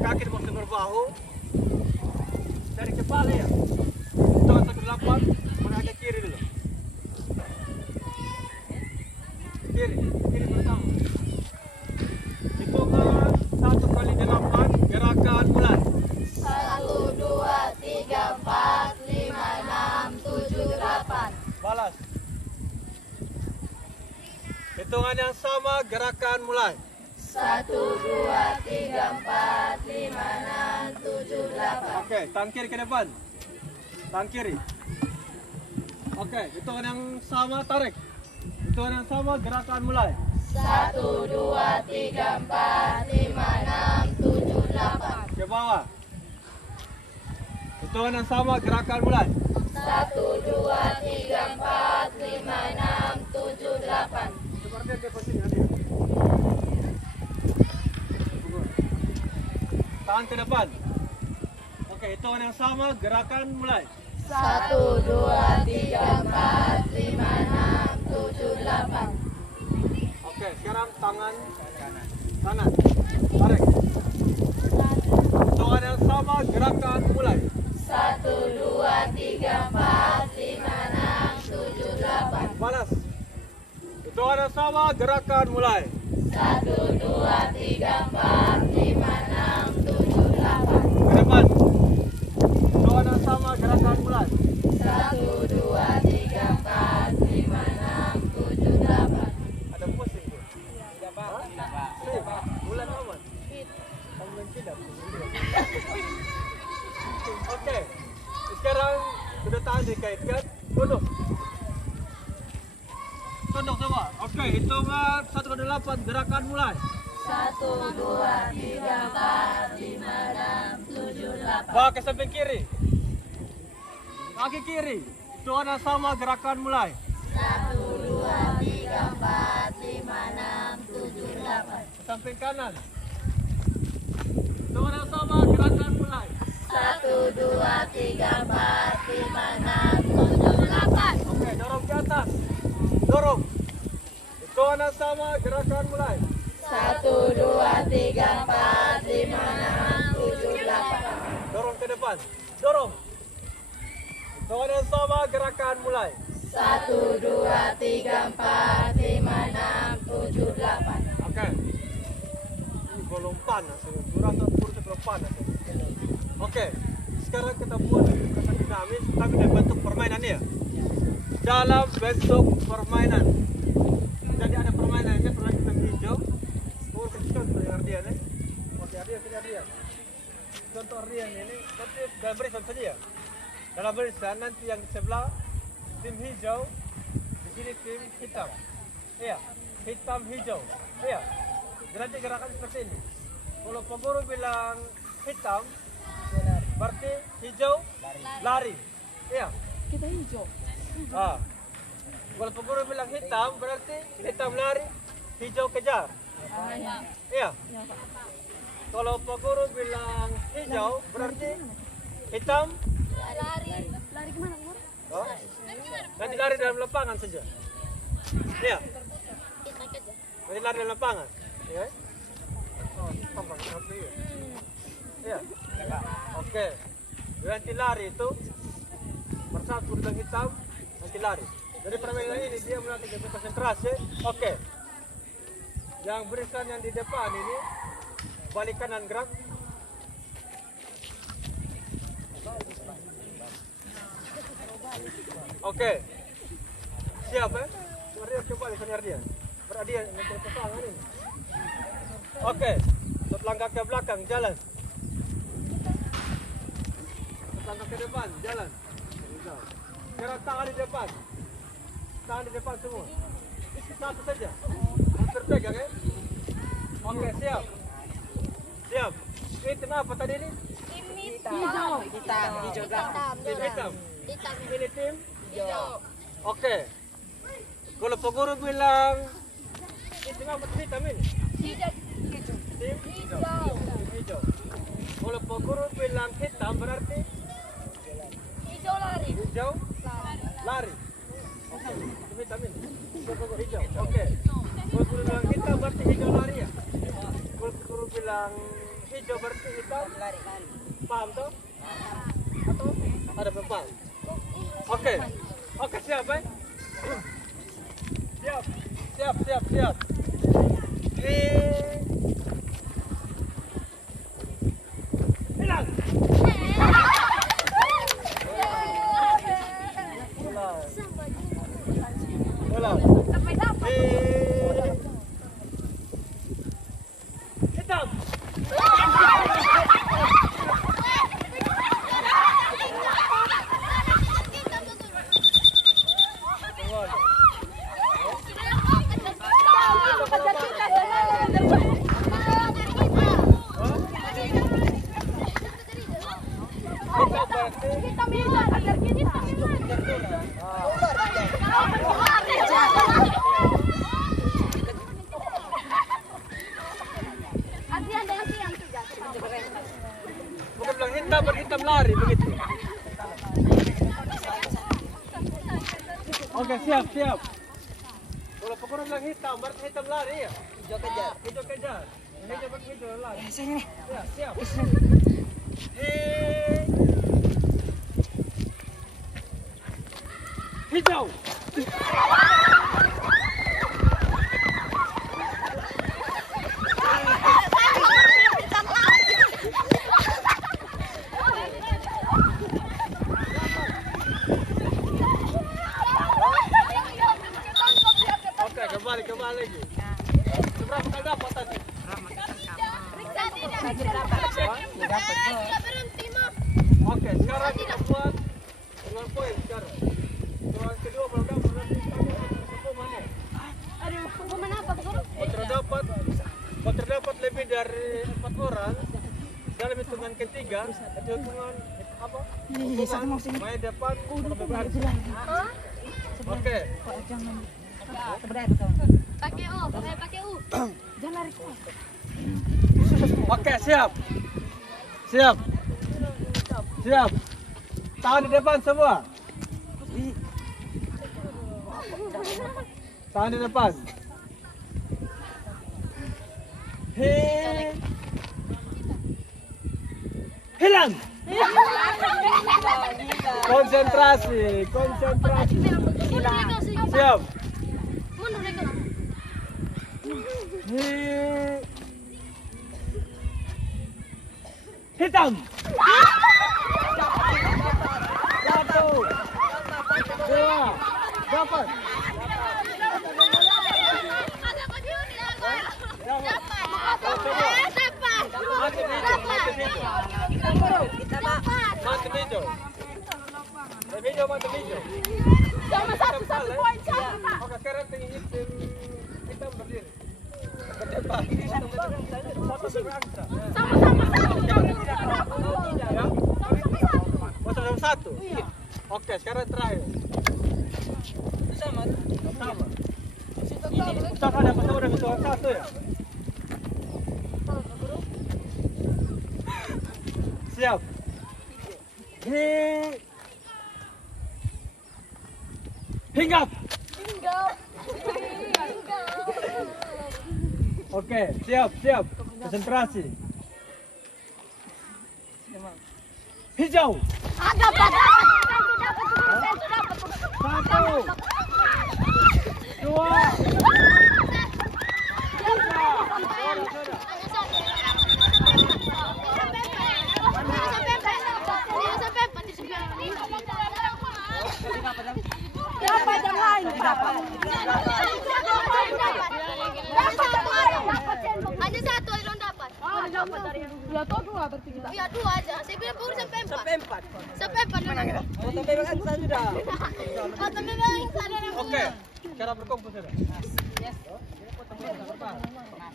Kaki di bawah berbahu. Dari kepala ya. Tangan 1 8, mulai ke kiri dulu. Kiri pertama. Hitungan 1 kali 8, gerakan mulai. 1, 2, 3, 4, 5, 6, 7, 8. Balas. Hitungan yang sama, gerakan mulai. 1, 2, 3, 4, 5, 6, 7, 8. Oke, tangan kiri ke depan. Tangan kiri. Oke, hitungan yang sama, tarik. Hitungan yang sama, gerakan mulai. 1, 2, 3, 4, 5, 6, 7, 8. Ke bawah. Hitungan yang sama, gerakan mulai. 1, 2, 3, 4, 5, 6, 7, 8. Seperti dia posisi dia. Tangan ke depan. Oke, hitungan yang sama, gerakan mulai. 1, 2, 3, 4, 5, 6, 7, 8. Oke, sekarang tangan kanan. Tarik. Hitungan yang sama, gerakan mulai. 1, 2, 3, 4, 5, 6, 7, 8. Balas. Hitungan yang sama, gerakan mulai. 1, 2, 3, 4, 5, 6, 7, 8. Ke depan. Hitungan yang sama, gerakan mulai. 1, 2, 3, 4, 5, 6, 7, 8. Ada pusing tu? Tidak pak. Bulan aman. Kamu tidak. Oke. Sekarang sudah tahan dikaitkan. Duduk. Tunduk semua. Oke, hitungan 1 ke 8, gerakan mulai. 1, 2, 3, 4, 5, 6, 7, 8. Bawa ke samping kiri. Kaki kiri. Hitungan yang sama, gerakan mulai. 1, 2, 3, 4, 5, 6, 7, 8. Samping kanan. Hitungan yang sama, gerakan mulai. 1, 2, 3, 4, 5, 6, 7, 8. Oke, dorong ke atas. Dorong. Hitungan yang sama, gerakan mulai. 1, 2, 3, 4, 5, 6, 7, 8. Dorong ke depan. Dorong. Hitungan yang sama, gerakan mulai. 1, 2, 3, 4, 5, 6, 7, 8. Oke. Ini belum panas. Rasa kurus belum panas. Oke. Sekarang kita buat gerakan dinamis, tapi dalam bentuk permainan ya. Dalam bentuk permainan. Jadi ada permainannya, permainan hijau. Oh, contoh Ardian ya. Oke, Ardian. Contoh Ardian ini, nanti dalam barisan saja ya. Dalam barisan nanti yang di sebelah tim hijau, di sini tim hitam. Iya, hitam hijau. Iya. Nanti gerakan seperti ini. Kalau peguru bilang hitam, berarti hijau lari. Iya. Kita hijau. Ah. Kalau peguru bilang hitam, berarti hitam lari, hijau kejar. Iya. Kalau peguru bilang hijau, berarti hitam Lari kemana? oh, nanti lari dalam lapangan saja. Iya. Nanti lari dalam lapangan. Iya. Oh, tampak seperti itu. Iya. Oke. Nanti lari itu bersatu dengan hitam, nanti lari. Jadi permainan ini dia melatih kita konsentrasi. Oke. Yang barisan yang di depan ini balik kanan gerak. Oke. Siap ya? Ardian coba lihat Ardian. Berardian yang pertama ini. Oke. Langkah ke belakang, jalan. Langkah ke depan, jalan. Gerak tangan di depan. Tangan di depan semua. Satu saja. Hampir pegang ya. Oke, siap. Siap. Ini tim apa tadi ini? Hijau. Tim hitam. Ini tim hijau. Oke. Kalau peguru bilang ini tim apa tim hitam ini? Tim hijau. Tim hijau. Kalau peguru bilang hitam berarti Hijau lari. hijau lari. Oke. Tim hitam ini. Peguru hijau. Oke. Kalau peguru bilang hitam berarti hijau lari ya? Kalau peguru bilang hijau berarti hitam lari. Paham tuh? Atau ada paham? Oke. Oke, siap, eh? Siap. Hilang. Ulang. Hitam. Bukan bilang hitam berhitam lari begitu. Oke, siap. Kalau pokoknya bilang hitam berarti hitam lari ya? Hijau kejar. Hijau berarti hijau lari. Ya, siap. Hijau. Oke, kembali lagi. Seberapa kali dapat tadi? Oke, sekarang kita buat dengan poin sekarang. Soal kedua belum dapat berarti hukuman ya. Aduh, hukuman apa, Guru? Kalau terdapat lebih dari 4 orang dalam hitungan ketiga, itu hitungan apa? Hukuman main depan berbeban. Oke. Pakai U, pakai U. Jangan lari keluar. Oke, siap. Tangan di depan semua. Tangan di depan. Hilang. Konsentrasi. Siap. Hitam. 1, 2, dapat. Mantap hijau. Sama satu poin sama. Oke, sekarang tinggi tim hitam berdiri. Ke depan. Sama satu. Oke, sekarang terakhir. Sama. Ustaz ada pasal udah betul satu ya. Siap. Hinggap. Oke, siap. Konsentrasi. Hijau. Dapat. 1, 2. Hanya satu yang dapat. Ya toh 2 berarti kita. Iya 2 aja. Saya bilang baru sampai 4. Sampai 4. Oke, cara berkumpul sudah.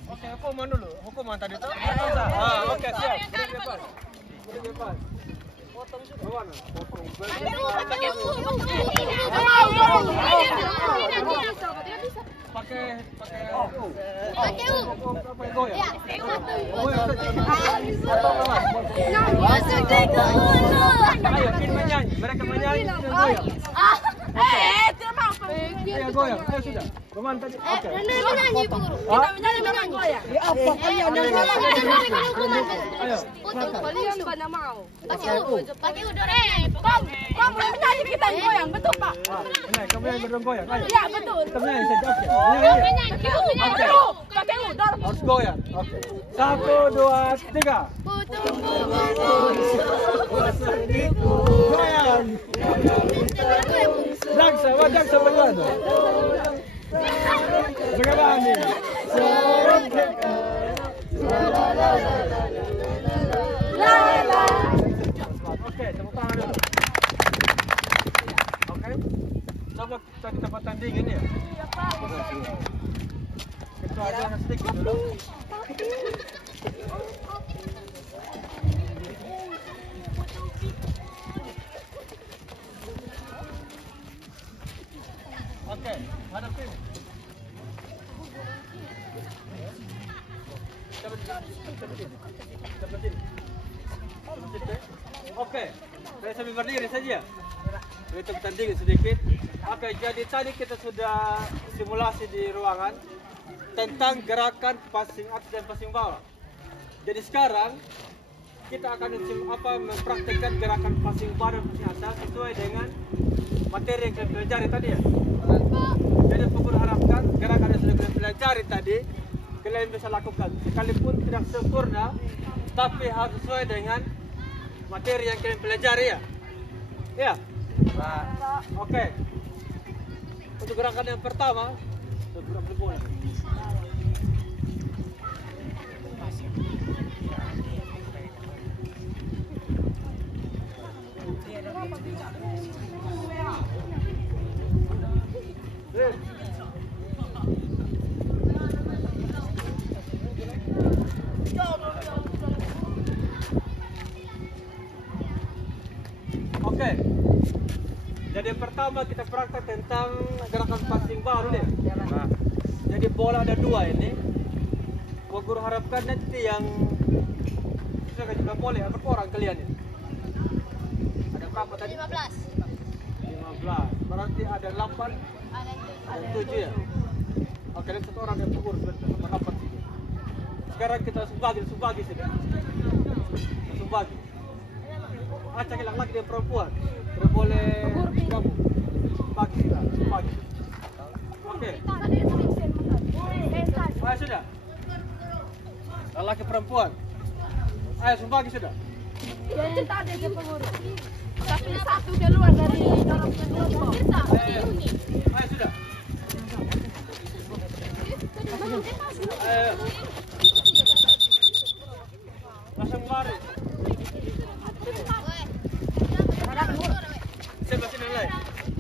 Oke, hukuman dulu. Hukuman tadi tuh. Oke, siap. Beri depan. Beri depan. Potong sudah. Bagaimana? Potong. Pakai goyang. Ayo, ini menyanyi. Mereka menyanyi dan goyang. Ayo goyang. Ayo sudah. Bagaimana tadi? Oke. Ayo. Pakai udara. Kamu boleh menyanyi kita yang goyang, betul Pak? Ini kamu yang bergoyang. Ayo. Ya betul. Kita menyanyi saja. Oke. Pakai udara. Harus goyang. Oke. 1, 2, 3. Goyang. Jaksa bagaimana? Bagaimana nih? Oke, tepuk tangan dulu. Oke. Coba kita tempat tandingin ya. Ketua ada sedikit dulu. Oke, hadapin. Oke, saya sambil berdiri saja. Kita bertanding sedikit. Oke, jadi tadi kita sudah simulasi di ruangan tentang gerakan passing atas dan passing bawah. Jadi sekarang kita akan mempraktikkan gerakan passing bawah dan passing atas sesuai dengan materi yang kita pelajari tadi ya. Jadi aku harapkan gerakan yang sudah kita pelajari tadi kalian bisa lakukan, sekalipun tidak sempurna, tapi harus sesuai dengan materi yang kalian pelajari ya. Ya. Oke. Untuk gerakan yang pertama, bola. Oke. Jadi yang pertama kita praktek tentang gerakan passing baru nih. Jadi bola ada 2 ini. Guru harapkan nanti yang bisa juga boleh berapa orang kalian ini? Ada berapa tadi? 15. Berarti ada 8. Ada 7 ya. Oke, dan 1 orang yang pengurus sebentar. Dapat sih. Sekarang kita subagi saja. Subagi. Acak laki-laki dan perempuan. Tidak boleh kamu. Subagi. Oke. Ayo sudah. Laki perempuan. Ayo subagi sudah. Jadi tak ada yang pengurus. Tapi satu keluar dari dalam kelompok. Ayo sudah. Ayo. Langsung baris. Sebelah sini lain.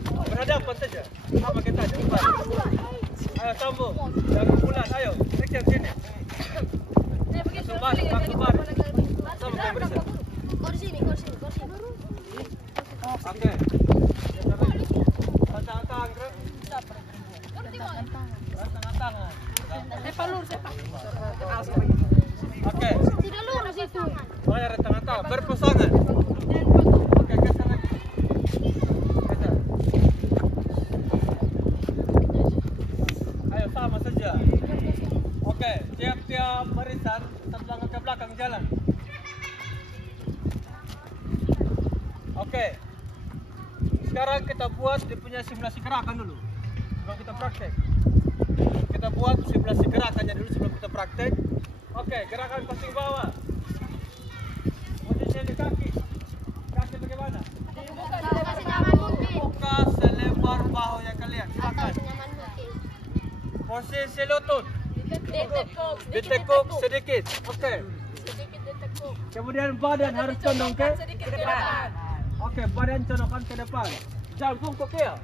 Berhadapan saja. Apa kita aja. Ayo sambung. Jangan bulan. Ayo. Sekian sini. Langsung baris. Sama kayak berisah. Kursi. Oke. Tangan. Tangan. Sepak. Oke. Tidak lurus itu. Mulai dari tangan. Berpasangan. Oke, geser lagi. Geser. Ayo sama saja. Oke, tiap-tiap barisan satu ke belakang jalan. Oke. Sekarang kita buat dia punya simulasi gerakan dulu. Sebelum kita praktek. Kita buat simulasi gerakannya dulu sebelum kita praktek. Oke, gerakan passing bawah. Posisinya di kaki. Kaki bagaimana? Buka selebar bahu yang kalian. Silakan. Posisi lutut. Ditekuk sedikit. Oke. Kemudian badan harus condong ke depan. Oke, badan condongkan ke depan. Jangan bungkuk ya.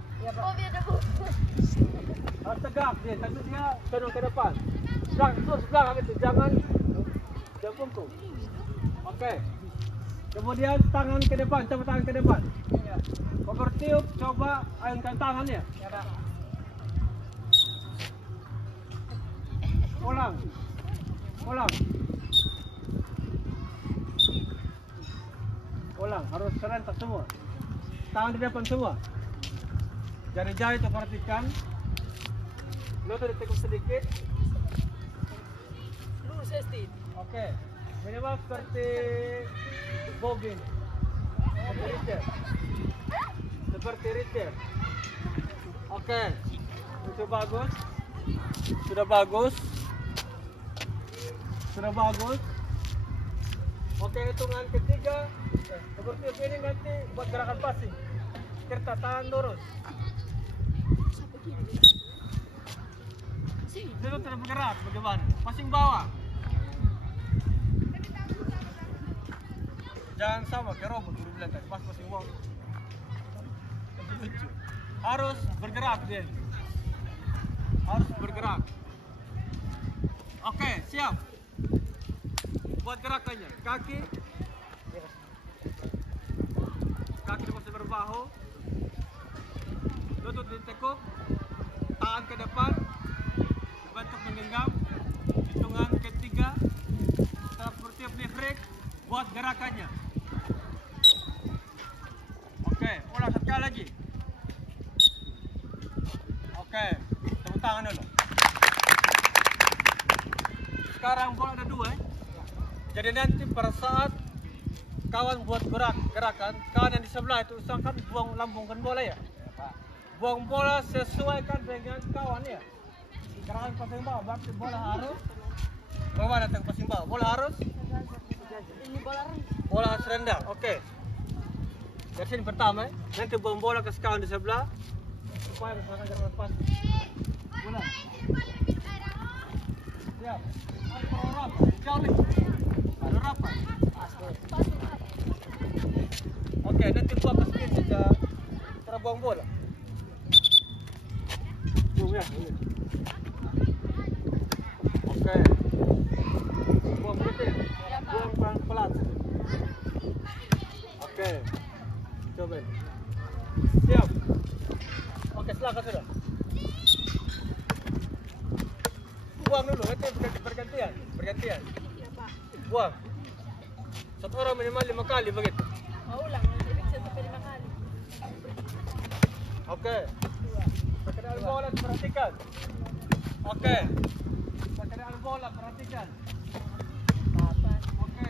Harus tegak dia, tapi dia cenderung ke depan. Sebelah gitu, jangan bungkuk. Oke. Kemudian tangan ke depan, coba tangan ke depan. Kokor tiup, coba ayunkan tangannya. Ulang. Ulang, harus serentak semua. Tangan di depan semua. Jari-jari itu perhatikan. Lutut ditekuk sedikit. Lurus sedikit. Oke. Minimal seperti bogey. Seperti Richard. Oke. Itu bagus. Sudah bagus. Oke, hitungan ketiga. Seperti ini nanti buat gerakan passing. Kita tangan lurus. Itu tidak bergerak, bagaimana? Passing bawah. Jangan sama kayak robot dulu bilang tadi, pas passing bawah. Lucu. Harus bergerak dia. Harus bergerak. Oke, siap. Buat gerakannya, kaki di posisi berbahu, lutut ditekuk, tangan ke depan, bentuk menggenggam. Hitungan ketiga, setelah seperti break, buat gerakannya. Oke, ulang sekali lagi. Oke, tepuk tangan dulu. Sekarang bola ada dua. Jadi nanti pada saat kawan buat gerakan, kawan yang di sebelah itu usahakan lambungkan bola ya. Buang bola sesuaikan dengan kawan ya. Gerakan passing bawah, berarti bola harus bagaimana tentang passing bawah? Bola harus rendah. Oke. Dari sini pertama, nanti buang bola ke kawan di sebelah supaya misalkan gerakan pas. Ulang. Siap. Rapat. Oke, nanti buang ke sini jika terbuang bola. Ya. Oke. Buang berhenti. Buang pelan-pelan. Oke. Coba. Siap. Oke, silakan sudah. Buang dulu, nanti bergantian. Buang. Satu orang minimal 5 kali begitu. Ulang, jadi bisa sampai 5 kali. Oke. Perkenaan bola perhatikan. Oke. Perkenaan bola perhatikan. Oke.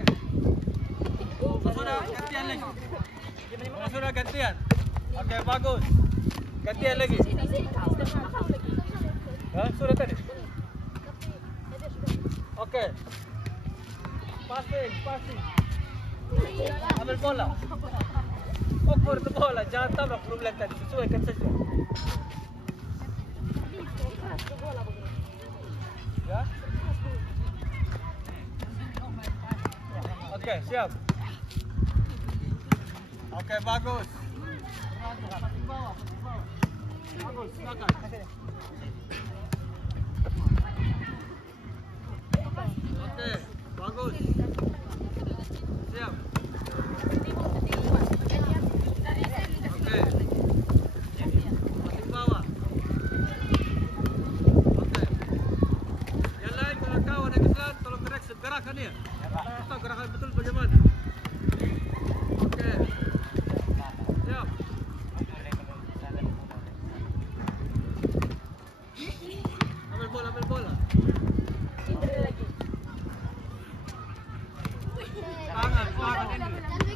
Sudah gantian lagi. Sudah gantian. Oke, bagus. Gantian lagi. Sudah tadi. Oke. Passing. Ambil bola. Ukur itu bola, jangan tabrak problem tadi, sesuaikan saja. Ya? Oke, siap. Oke, bagus. Bagus, silakan. Oke, bagus. Siap. Oke. Passing bawah. Oke. Yang lain kalau kawan yang kesalahan tolong koreksi gerakan ya. Kita gerakan betul bagaimana? Oke. Siap. Ambil bola. Tangan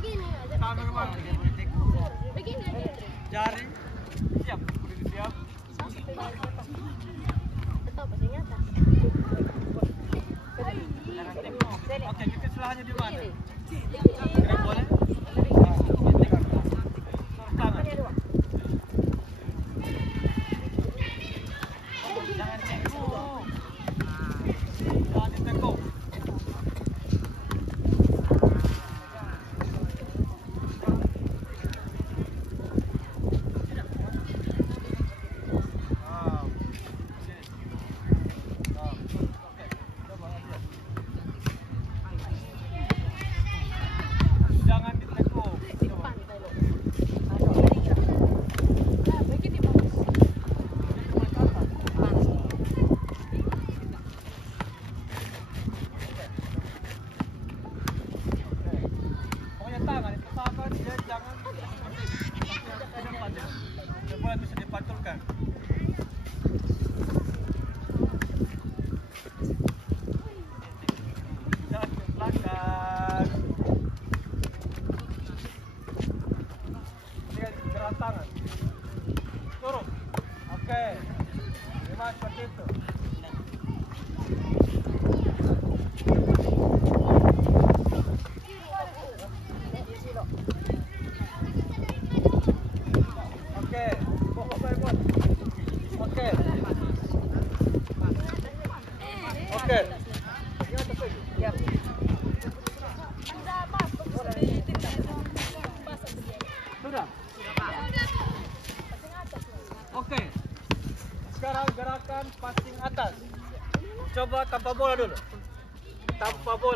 ini. Tangan kemana? Jari. Siap. Siap. Oke, kita sebelahnya di mana? Kira boleh? Tangan. Jangan cekuk. Jangan ditekuk.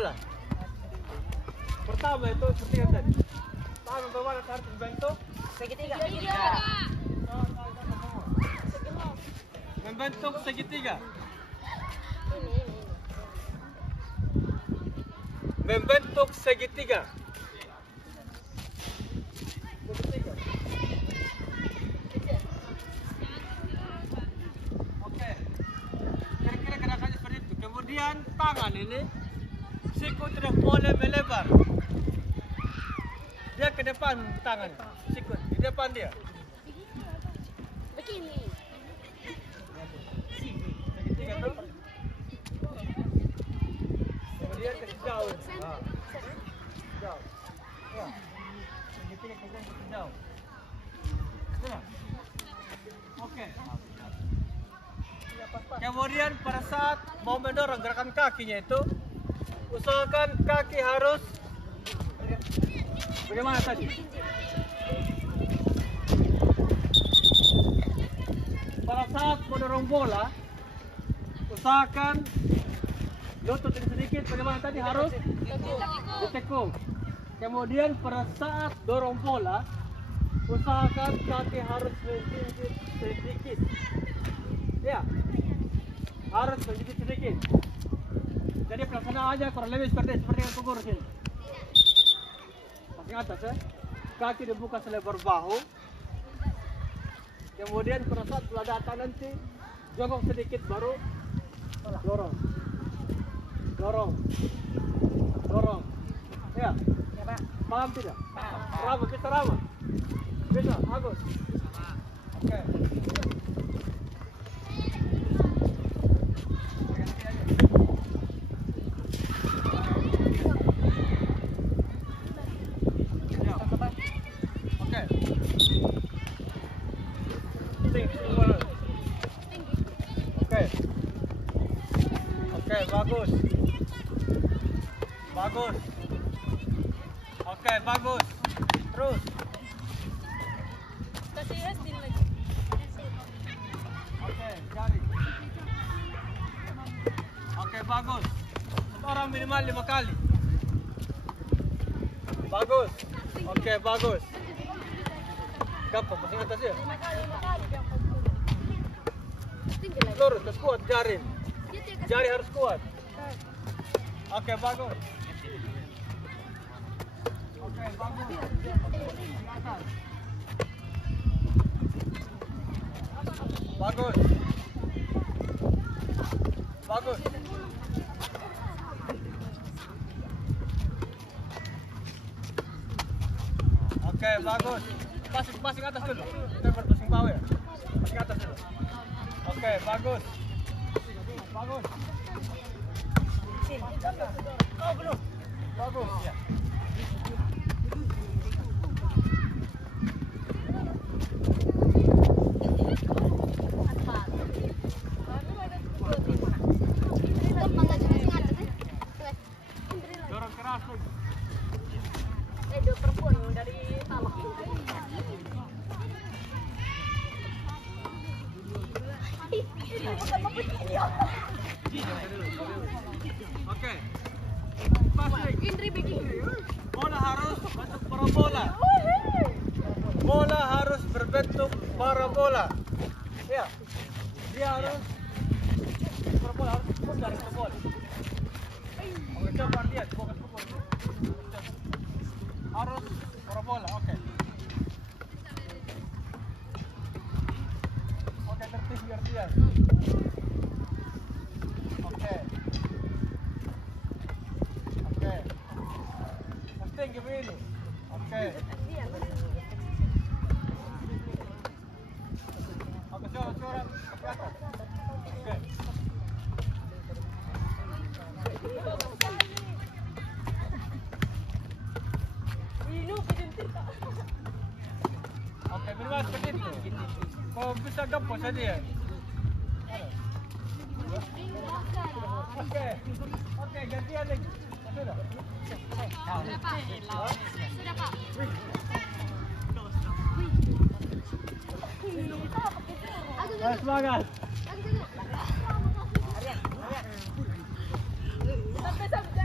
bola. Pertama itu seperti yang tadi. Tangan bagaimana harus membentuk segitiga. Membentuk segitiga. Membentuk segitiga. Oke. Kira-kira gerakannya seperti itu. Kemudian tangan ini siku tidak boleh melebar. Dia ke depan tangan. Siku di depan dia. Begini. Segitiga tuh. Kemudian ke jauh. Jauh. Ya. Segitiga kemudian ke jauh. Sudah. Oke. Kemudian pada saat mau mendorong gerakan kakinya itu, usahakan kaki harus bagaimana tadi? Pada saat mendorong bola, usahakan lutut ini sedikit bagaimana tadi harus ditekuk. Kemudian pada saat dorong bola, usahakan kaki harus menjinjit sedikit. Ya, harus menjinjit sedikit. Jadi pelaksanaannya kurang lebih seperti yang aku urus ini. Masih atas ya. Kaki dibuka selebar bahu. Kemudian pada saat bola datang nanti jongkok sedikit baru dorong. Dorong. Dorong. Ya. Ya, Pak. Paham tidak? Paham. Rama, bisa Rama? Bisa, Agus. Oke. Oke, bagus. Bagus. Oke, bagus. Terus. Kasih restin lagi. Oke, jari. Oke, bagus. Orang minimal 5 kali. Bagus. Oke, bagus. Gampang, pasang atas ya. 5 kali. Lurus, kuat jari. Jari harus kuat. Oke, bagus. Oke, bagus. Bagus. Bagus. Oke, bagus. Pasing atas dulu. Kita berpasing bawah ya. Pasing atas dulu. Oke, bagus. Bagus. Oh, belum. Bagus, ya. Dorong keras lagi. Dia perempuan dari Talak. Oke. Indri bikin. Bola harus bentuk parabola. Bola harus berbentuk parabola. Ya. Dia harus parabola harus dari parabola. Oke, coba lihat fokus ke bola. Harus parabola. Oke. Oke, tertib biar dia. Oke. Oke. Penting begini. Oke. Oke, coba ke atas. Oke. Oke, minimal seperti itu. Kalau bisa gampang saja ya. Oke. Oke, gantian lagi. Sudah. Sudah, Pak. Sudah, Pak. Semangat.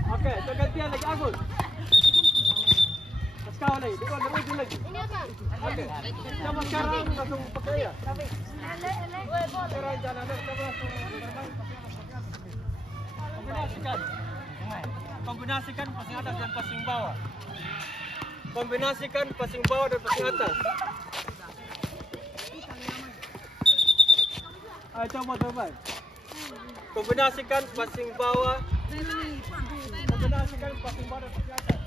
Oke. Oke, so gantian lagi Agus. Kau lagi, dia lagi. Ini apa? Oke, coba sekarang langsung pakai ya. Sekarang jangan ada, coba langsung bermain. Kombinasikan passing atas dan passing bawah. Kombinasikan passing bawah dan passing atas. Ayo coba. Kombinasikan passing bawah. Kombinasikan passing bawah dan passing atas.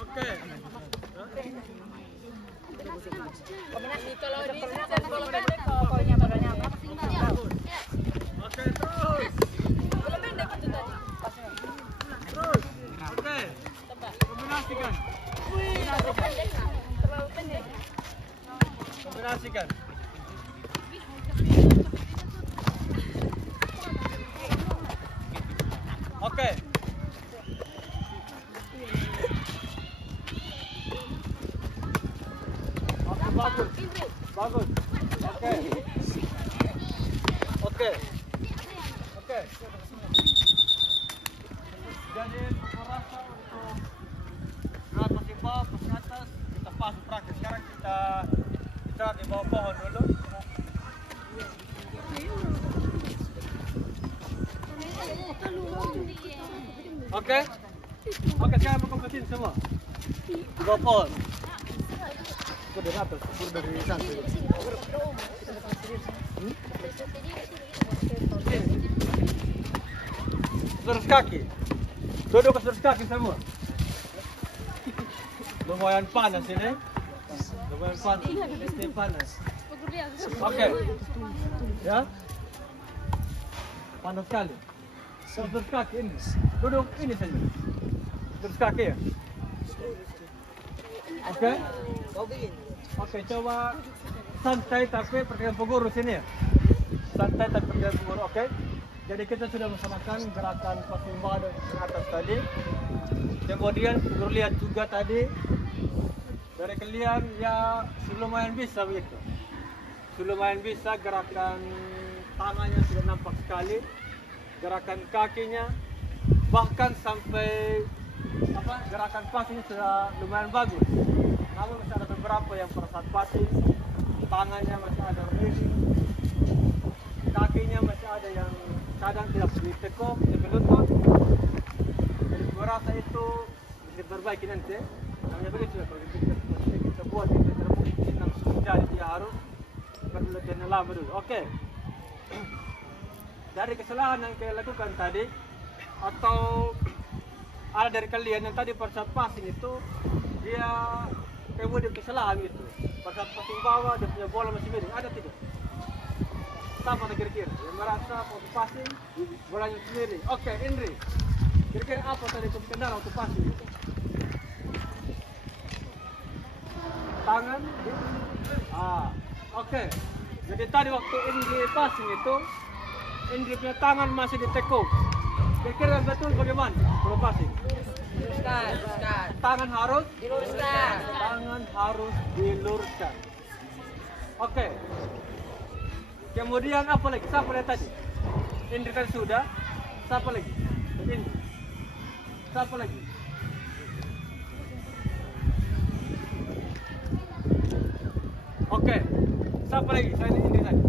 Oke. Kombinasi kalau di kalau pendek pokoknya badannya apa? Oke, terus. Terus. Oke. Kombinasikan. Terlalu pendek. Kombinasikan. Oke. Bagus. Oke. Jadi rasa untuk gerak passing bawah, passing atas kita pas praktis. Sekarang kita di bawah pohon dulu. Oke, sekarang berkompetisi semua di bawah pohon. Itu dari atas, itu dari sana. Terus kaki, duduk ke terus kaki semua. Lumayan panas ini, pasti panas. Oke, ya, panas sekali. Terus kaki ini, duduk ini saja. Terus kaki ya. Oke, coba santai tapi pergerakan peguru sini ya. Santai tapi pergerakan peguru, oke. Jadi kita sudah melaksanakan gerakan passing bawah dan passing atas tadi. Kemudian peguru lihat juga tadi. Dari kalian ya lumayan bisa begitu. Lumayan bisa gerakan tangannya sudah nampak sekali. Gerakan kakinya bahkan sampai gerakan passing sudah lumayan bagus. Namun masih ada beberapa yang pada saat passing tangannya masih ada reading, kakinya masih ada yang kadang tidak ditekuk, dilutut. Jadi gua rasa itu bisa diperbaiki nanti. Namanya begitu ya, kalau kita buat itu terbukti langsung jadi dia harus berlatihan lama dulu. Oke. Dari kesalahan yang kita lakukan tadi atau ada dari kalian yang tadi pada saat passing itu dia kemudian kesalahan gitu. Pada saat passing bawah dia punya bola masih miring, ada tidak? Sama kira-kira yang merasa waktu passing bolanya miring. Oke, Indri, kira-kira apa tadi kendala waktu passing itu? Tangan? Oke. Jadi tadi waktu Indri passing itu Indri punya tangan masih ditekuk. Kira-kira betul bagaimana kalau passing? Luruskan. Tangan harus Diluruskan. Tangan harus diluruskan. Oke. Kemudian apa lagi? Siapa lagi tadi? Indri kan sudah. Siapa lagi? Indri. Siapa lagi? Oke. Siapa lagi? Saya ini Indri tadi.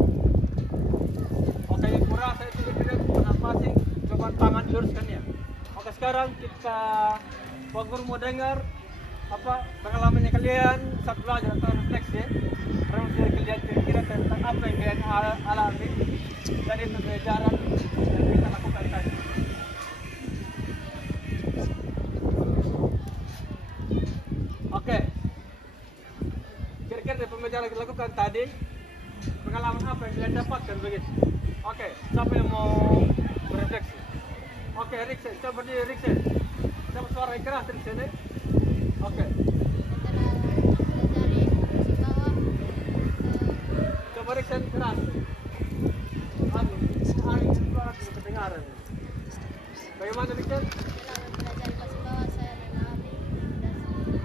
Oke, yang kurang saya tidak passing. Coba tangan diluruskan ya. Oke, sekarang kita Pak Guru mau dengar apa pengalamannya kalian saat belajar atau refleksi. Refleksi kalian kira-kira tentang apa yang kalian alami dari pembelajaran yang kita lakukan tadi. Oke. Kira-kira dari pembelajaran yang kita lakukan tadi, pengalaman apa yang kalian dapatkan begitu? Oke, siapa yang mau berefleksi? Oke, Riksen, coba berdiri Riksen. Coba suara yang keras Riksen ya. Oke. Coba Riksen keras. Angin suara tidak kedengaran. Bagaimana Riksen? Dalam mempelajari passing bawah saya mengalami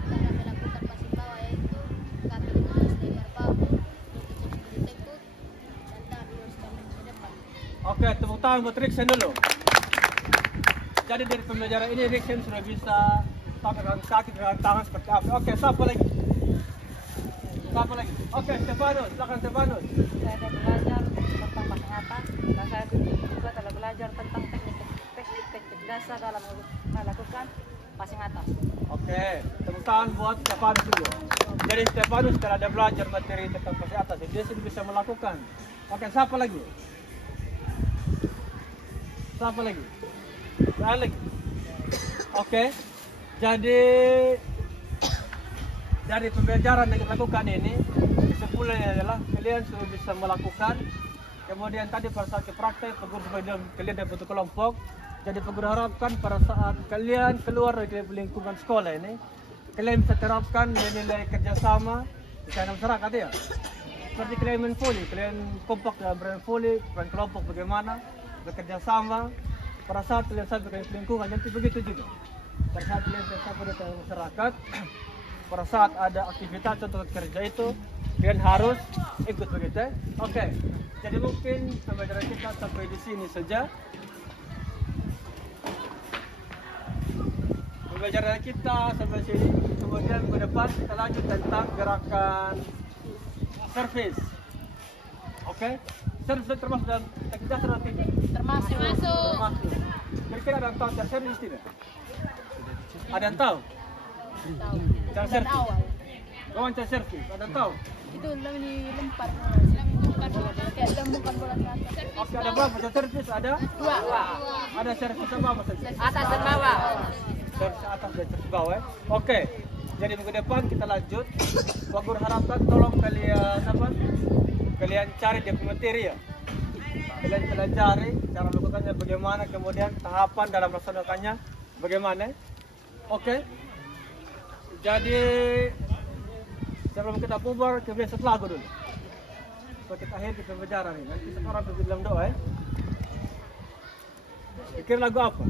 cara melakukan passing bawah yaitu kaki dilurus lebar bahu, lutut ditekuk dan tangan diluruskan ke depan. Oke, tepuk tangan buat Riksen dulu. Jadi dari pembelajaran ini Riksen sudah bisa sampai dengan kaki dengan tangan seperti apa. Oke, siapa lagi? Siapa lagi? Oke, Stefanus, silakan Stefanus. Saya ada belajar tentang pasang atas dan saya juga telah belajar tentang teknik dasar dalam melakukan passing atas. Oke, tepuk tangan buat Stefanus dulu. Jadi Stefanus telah ada belajar materi tentang passing atas, dia sudah bisa melakukan. Oke, siapa lagi? Siapa lagi? Saya lagi. Oke, jadi dari pembelajaran yang kita lakukan ini, kesimpulannya adalah kalian sudah bisa melakukan. Kemudian tadi pada saat praktek, kalian dapat kelompok. Jadi guru harapkan pada saat kalian keluar dari lingkungan sekolah ini, kalian bisa terapkan nilai kerjasama di dalam masyarakat ya. Seperti kalian main volley, kalian kompak dalam bermain volley, bermain kelompok bagaimana bekerja sama. Pada saat kalian sampai ke lingkungan, nanti begitu juga. Pada saat kalian sampai di dalam masyarakat, pada saat ada aktivitas untuk kerja itu, kalian harus ikut begitu. Oke, jadi mungkin pembelajaran kita sampai di sini saja. Pembelajaran kita sampai sini, kemudian ke depan kita lanjut tentang gerakan servis. Oke, servis termasuk dalam teknik dasar atau tidak? Termasuk. Termasuk. Kira-kira ada yang tahu cara servis tidak? Ada yang tahu? Cara servis. Kawan cara servis, ada yang tahu? Itu dilempar. Kayak lembukan bola ke atas. Oke, ada berapa cara servis? Ada? Dua. Ada servis apa saja? Atas dan bawah. Servis atas dan servis bawah. Oke. Jadi minggu depan kita lanjut. Pak Guru harapkan tolong kalian kalian cari dia materi ya. Kalian pelajari cara melakukannya bagaimana, kemudian tahapan dalam melaksanakannya bagaimana. Oke. Jadi sebelum kita bubar, kita biasa lagu dulu. So, kita akhir kita pembelajaran ini. Nanti sekarang kita dalam doa ya. Pikir lagu apa?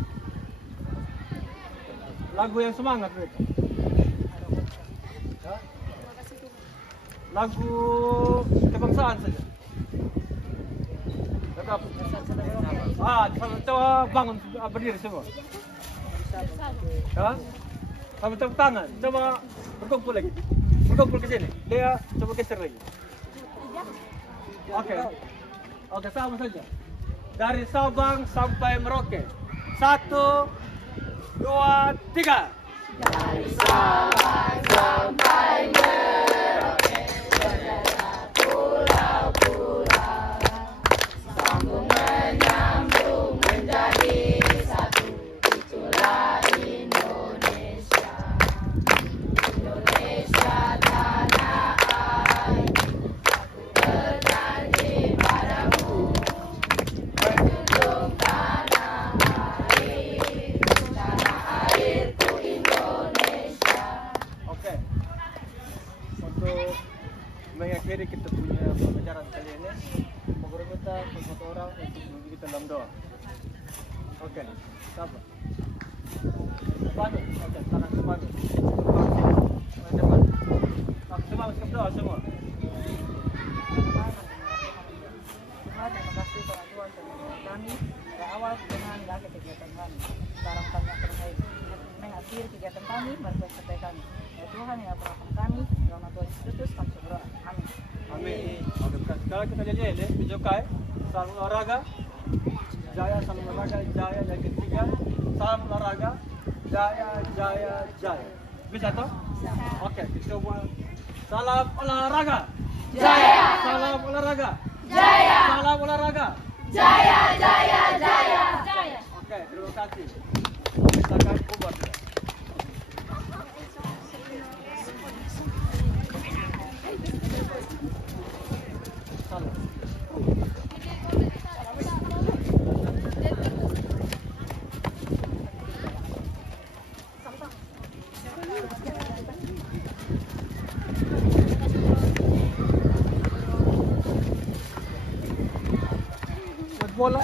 Lagu yang semangat mereka. Ya? Lagu kebangsaan saja. Lagu apa? Coba bangun berdiri semua. Ya? Sama tepuk tangan. Coba berkumpul lagi. Berkumpul ke sini. Dia coba geser lagi. Oke. Oke, sama saja. Dari Sabang sampai Merauke. 1, 2, 3. Dari Sabang sampai Merauke, berjalan pulau-pulau, sambung menyambung menjadi satu. Itulah Indonesia. Indonesia tanah air. Aku berjanji padamu, menjunjung tanah air. Tanah airku Indonesia. Oke. Untuk mengakhiri kita punya pembelajaran kali ini, Pak Guru minta satu orang untuk memimpin kita dalam doa. Oke. Siapa? Sepandu. Oke, tangan sepandu. Depan. Coba masuk doa semua. Tuhan, terima kasih pengajuan kami dari awal dengan akhir kegiatan kami. Sekarang kami akan mengakhiri kegiatan kami, berbuat sebaik kami. Ya Tuhan yang ampuni kami, dalam nama Tuhan Yesus Kristus kami berdoa. Amin. Amin. Oke, sekarang kita nyanyi Bijokai, salam olahraga, jaya, salam olahraga, jaya. Yang ketiga, salam olahraga, jaya, jaya, jaya. Bisa toh? Oke, kita coba. Salam olahraga, Jaya. salam olahraga, Jaya. salam olahraga. Jaya, jaya, jaya. Oke, terima kasih. Kita akan bubar. Salam. Bola.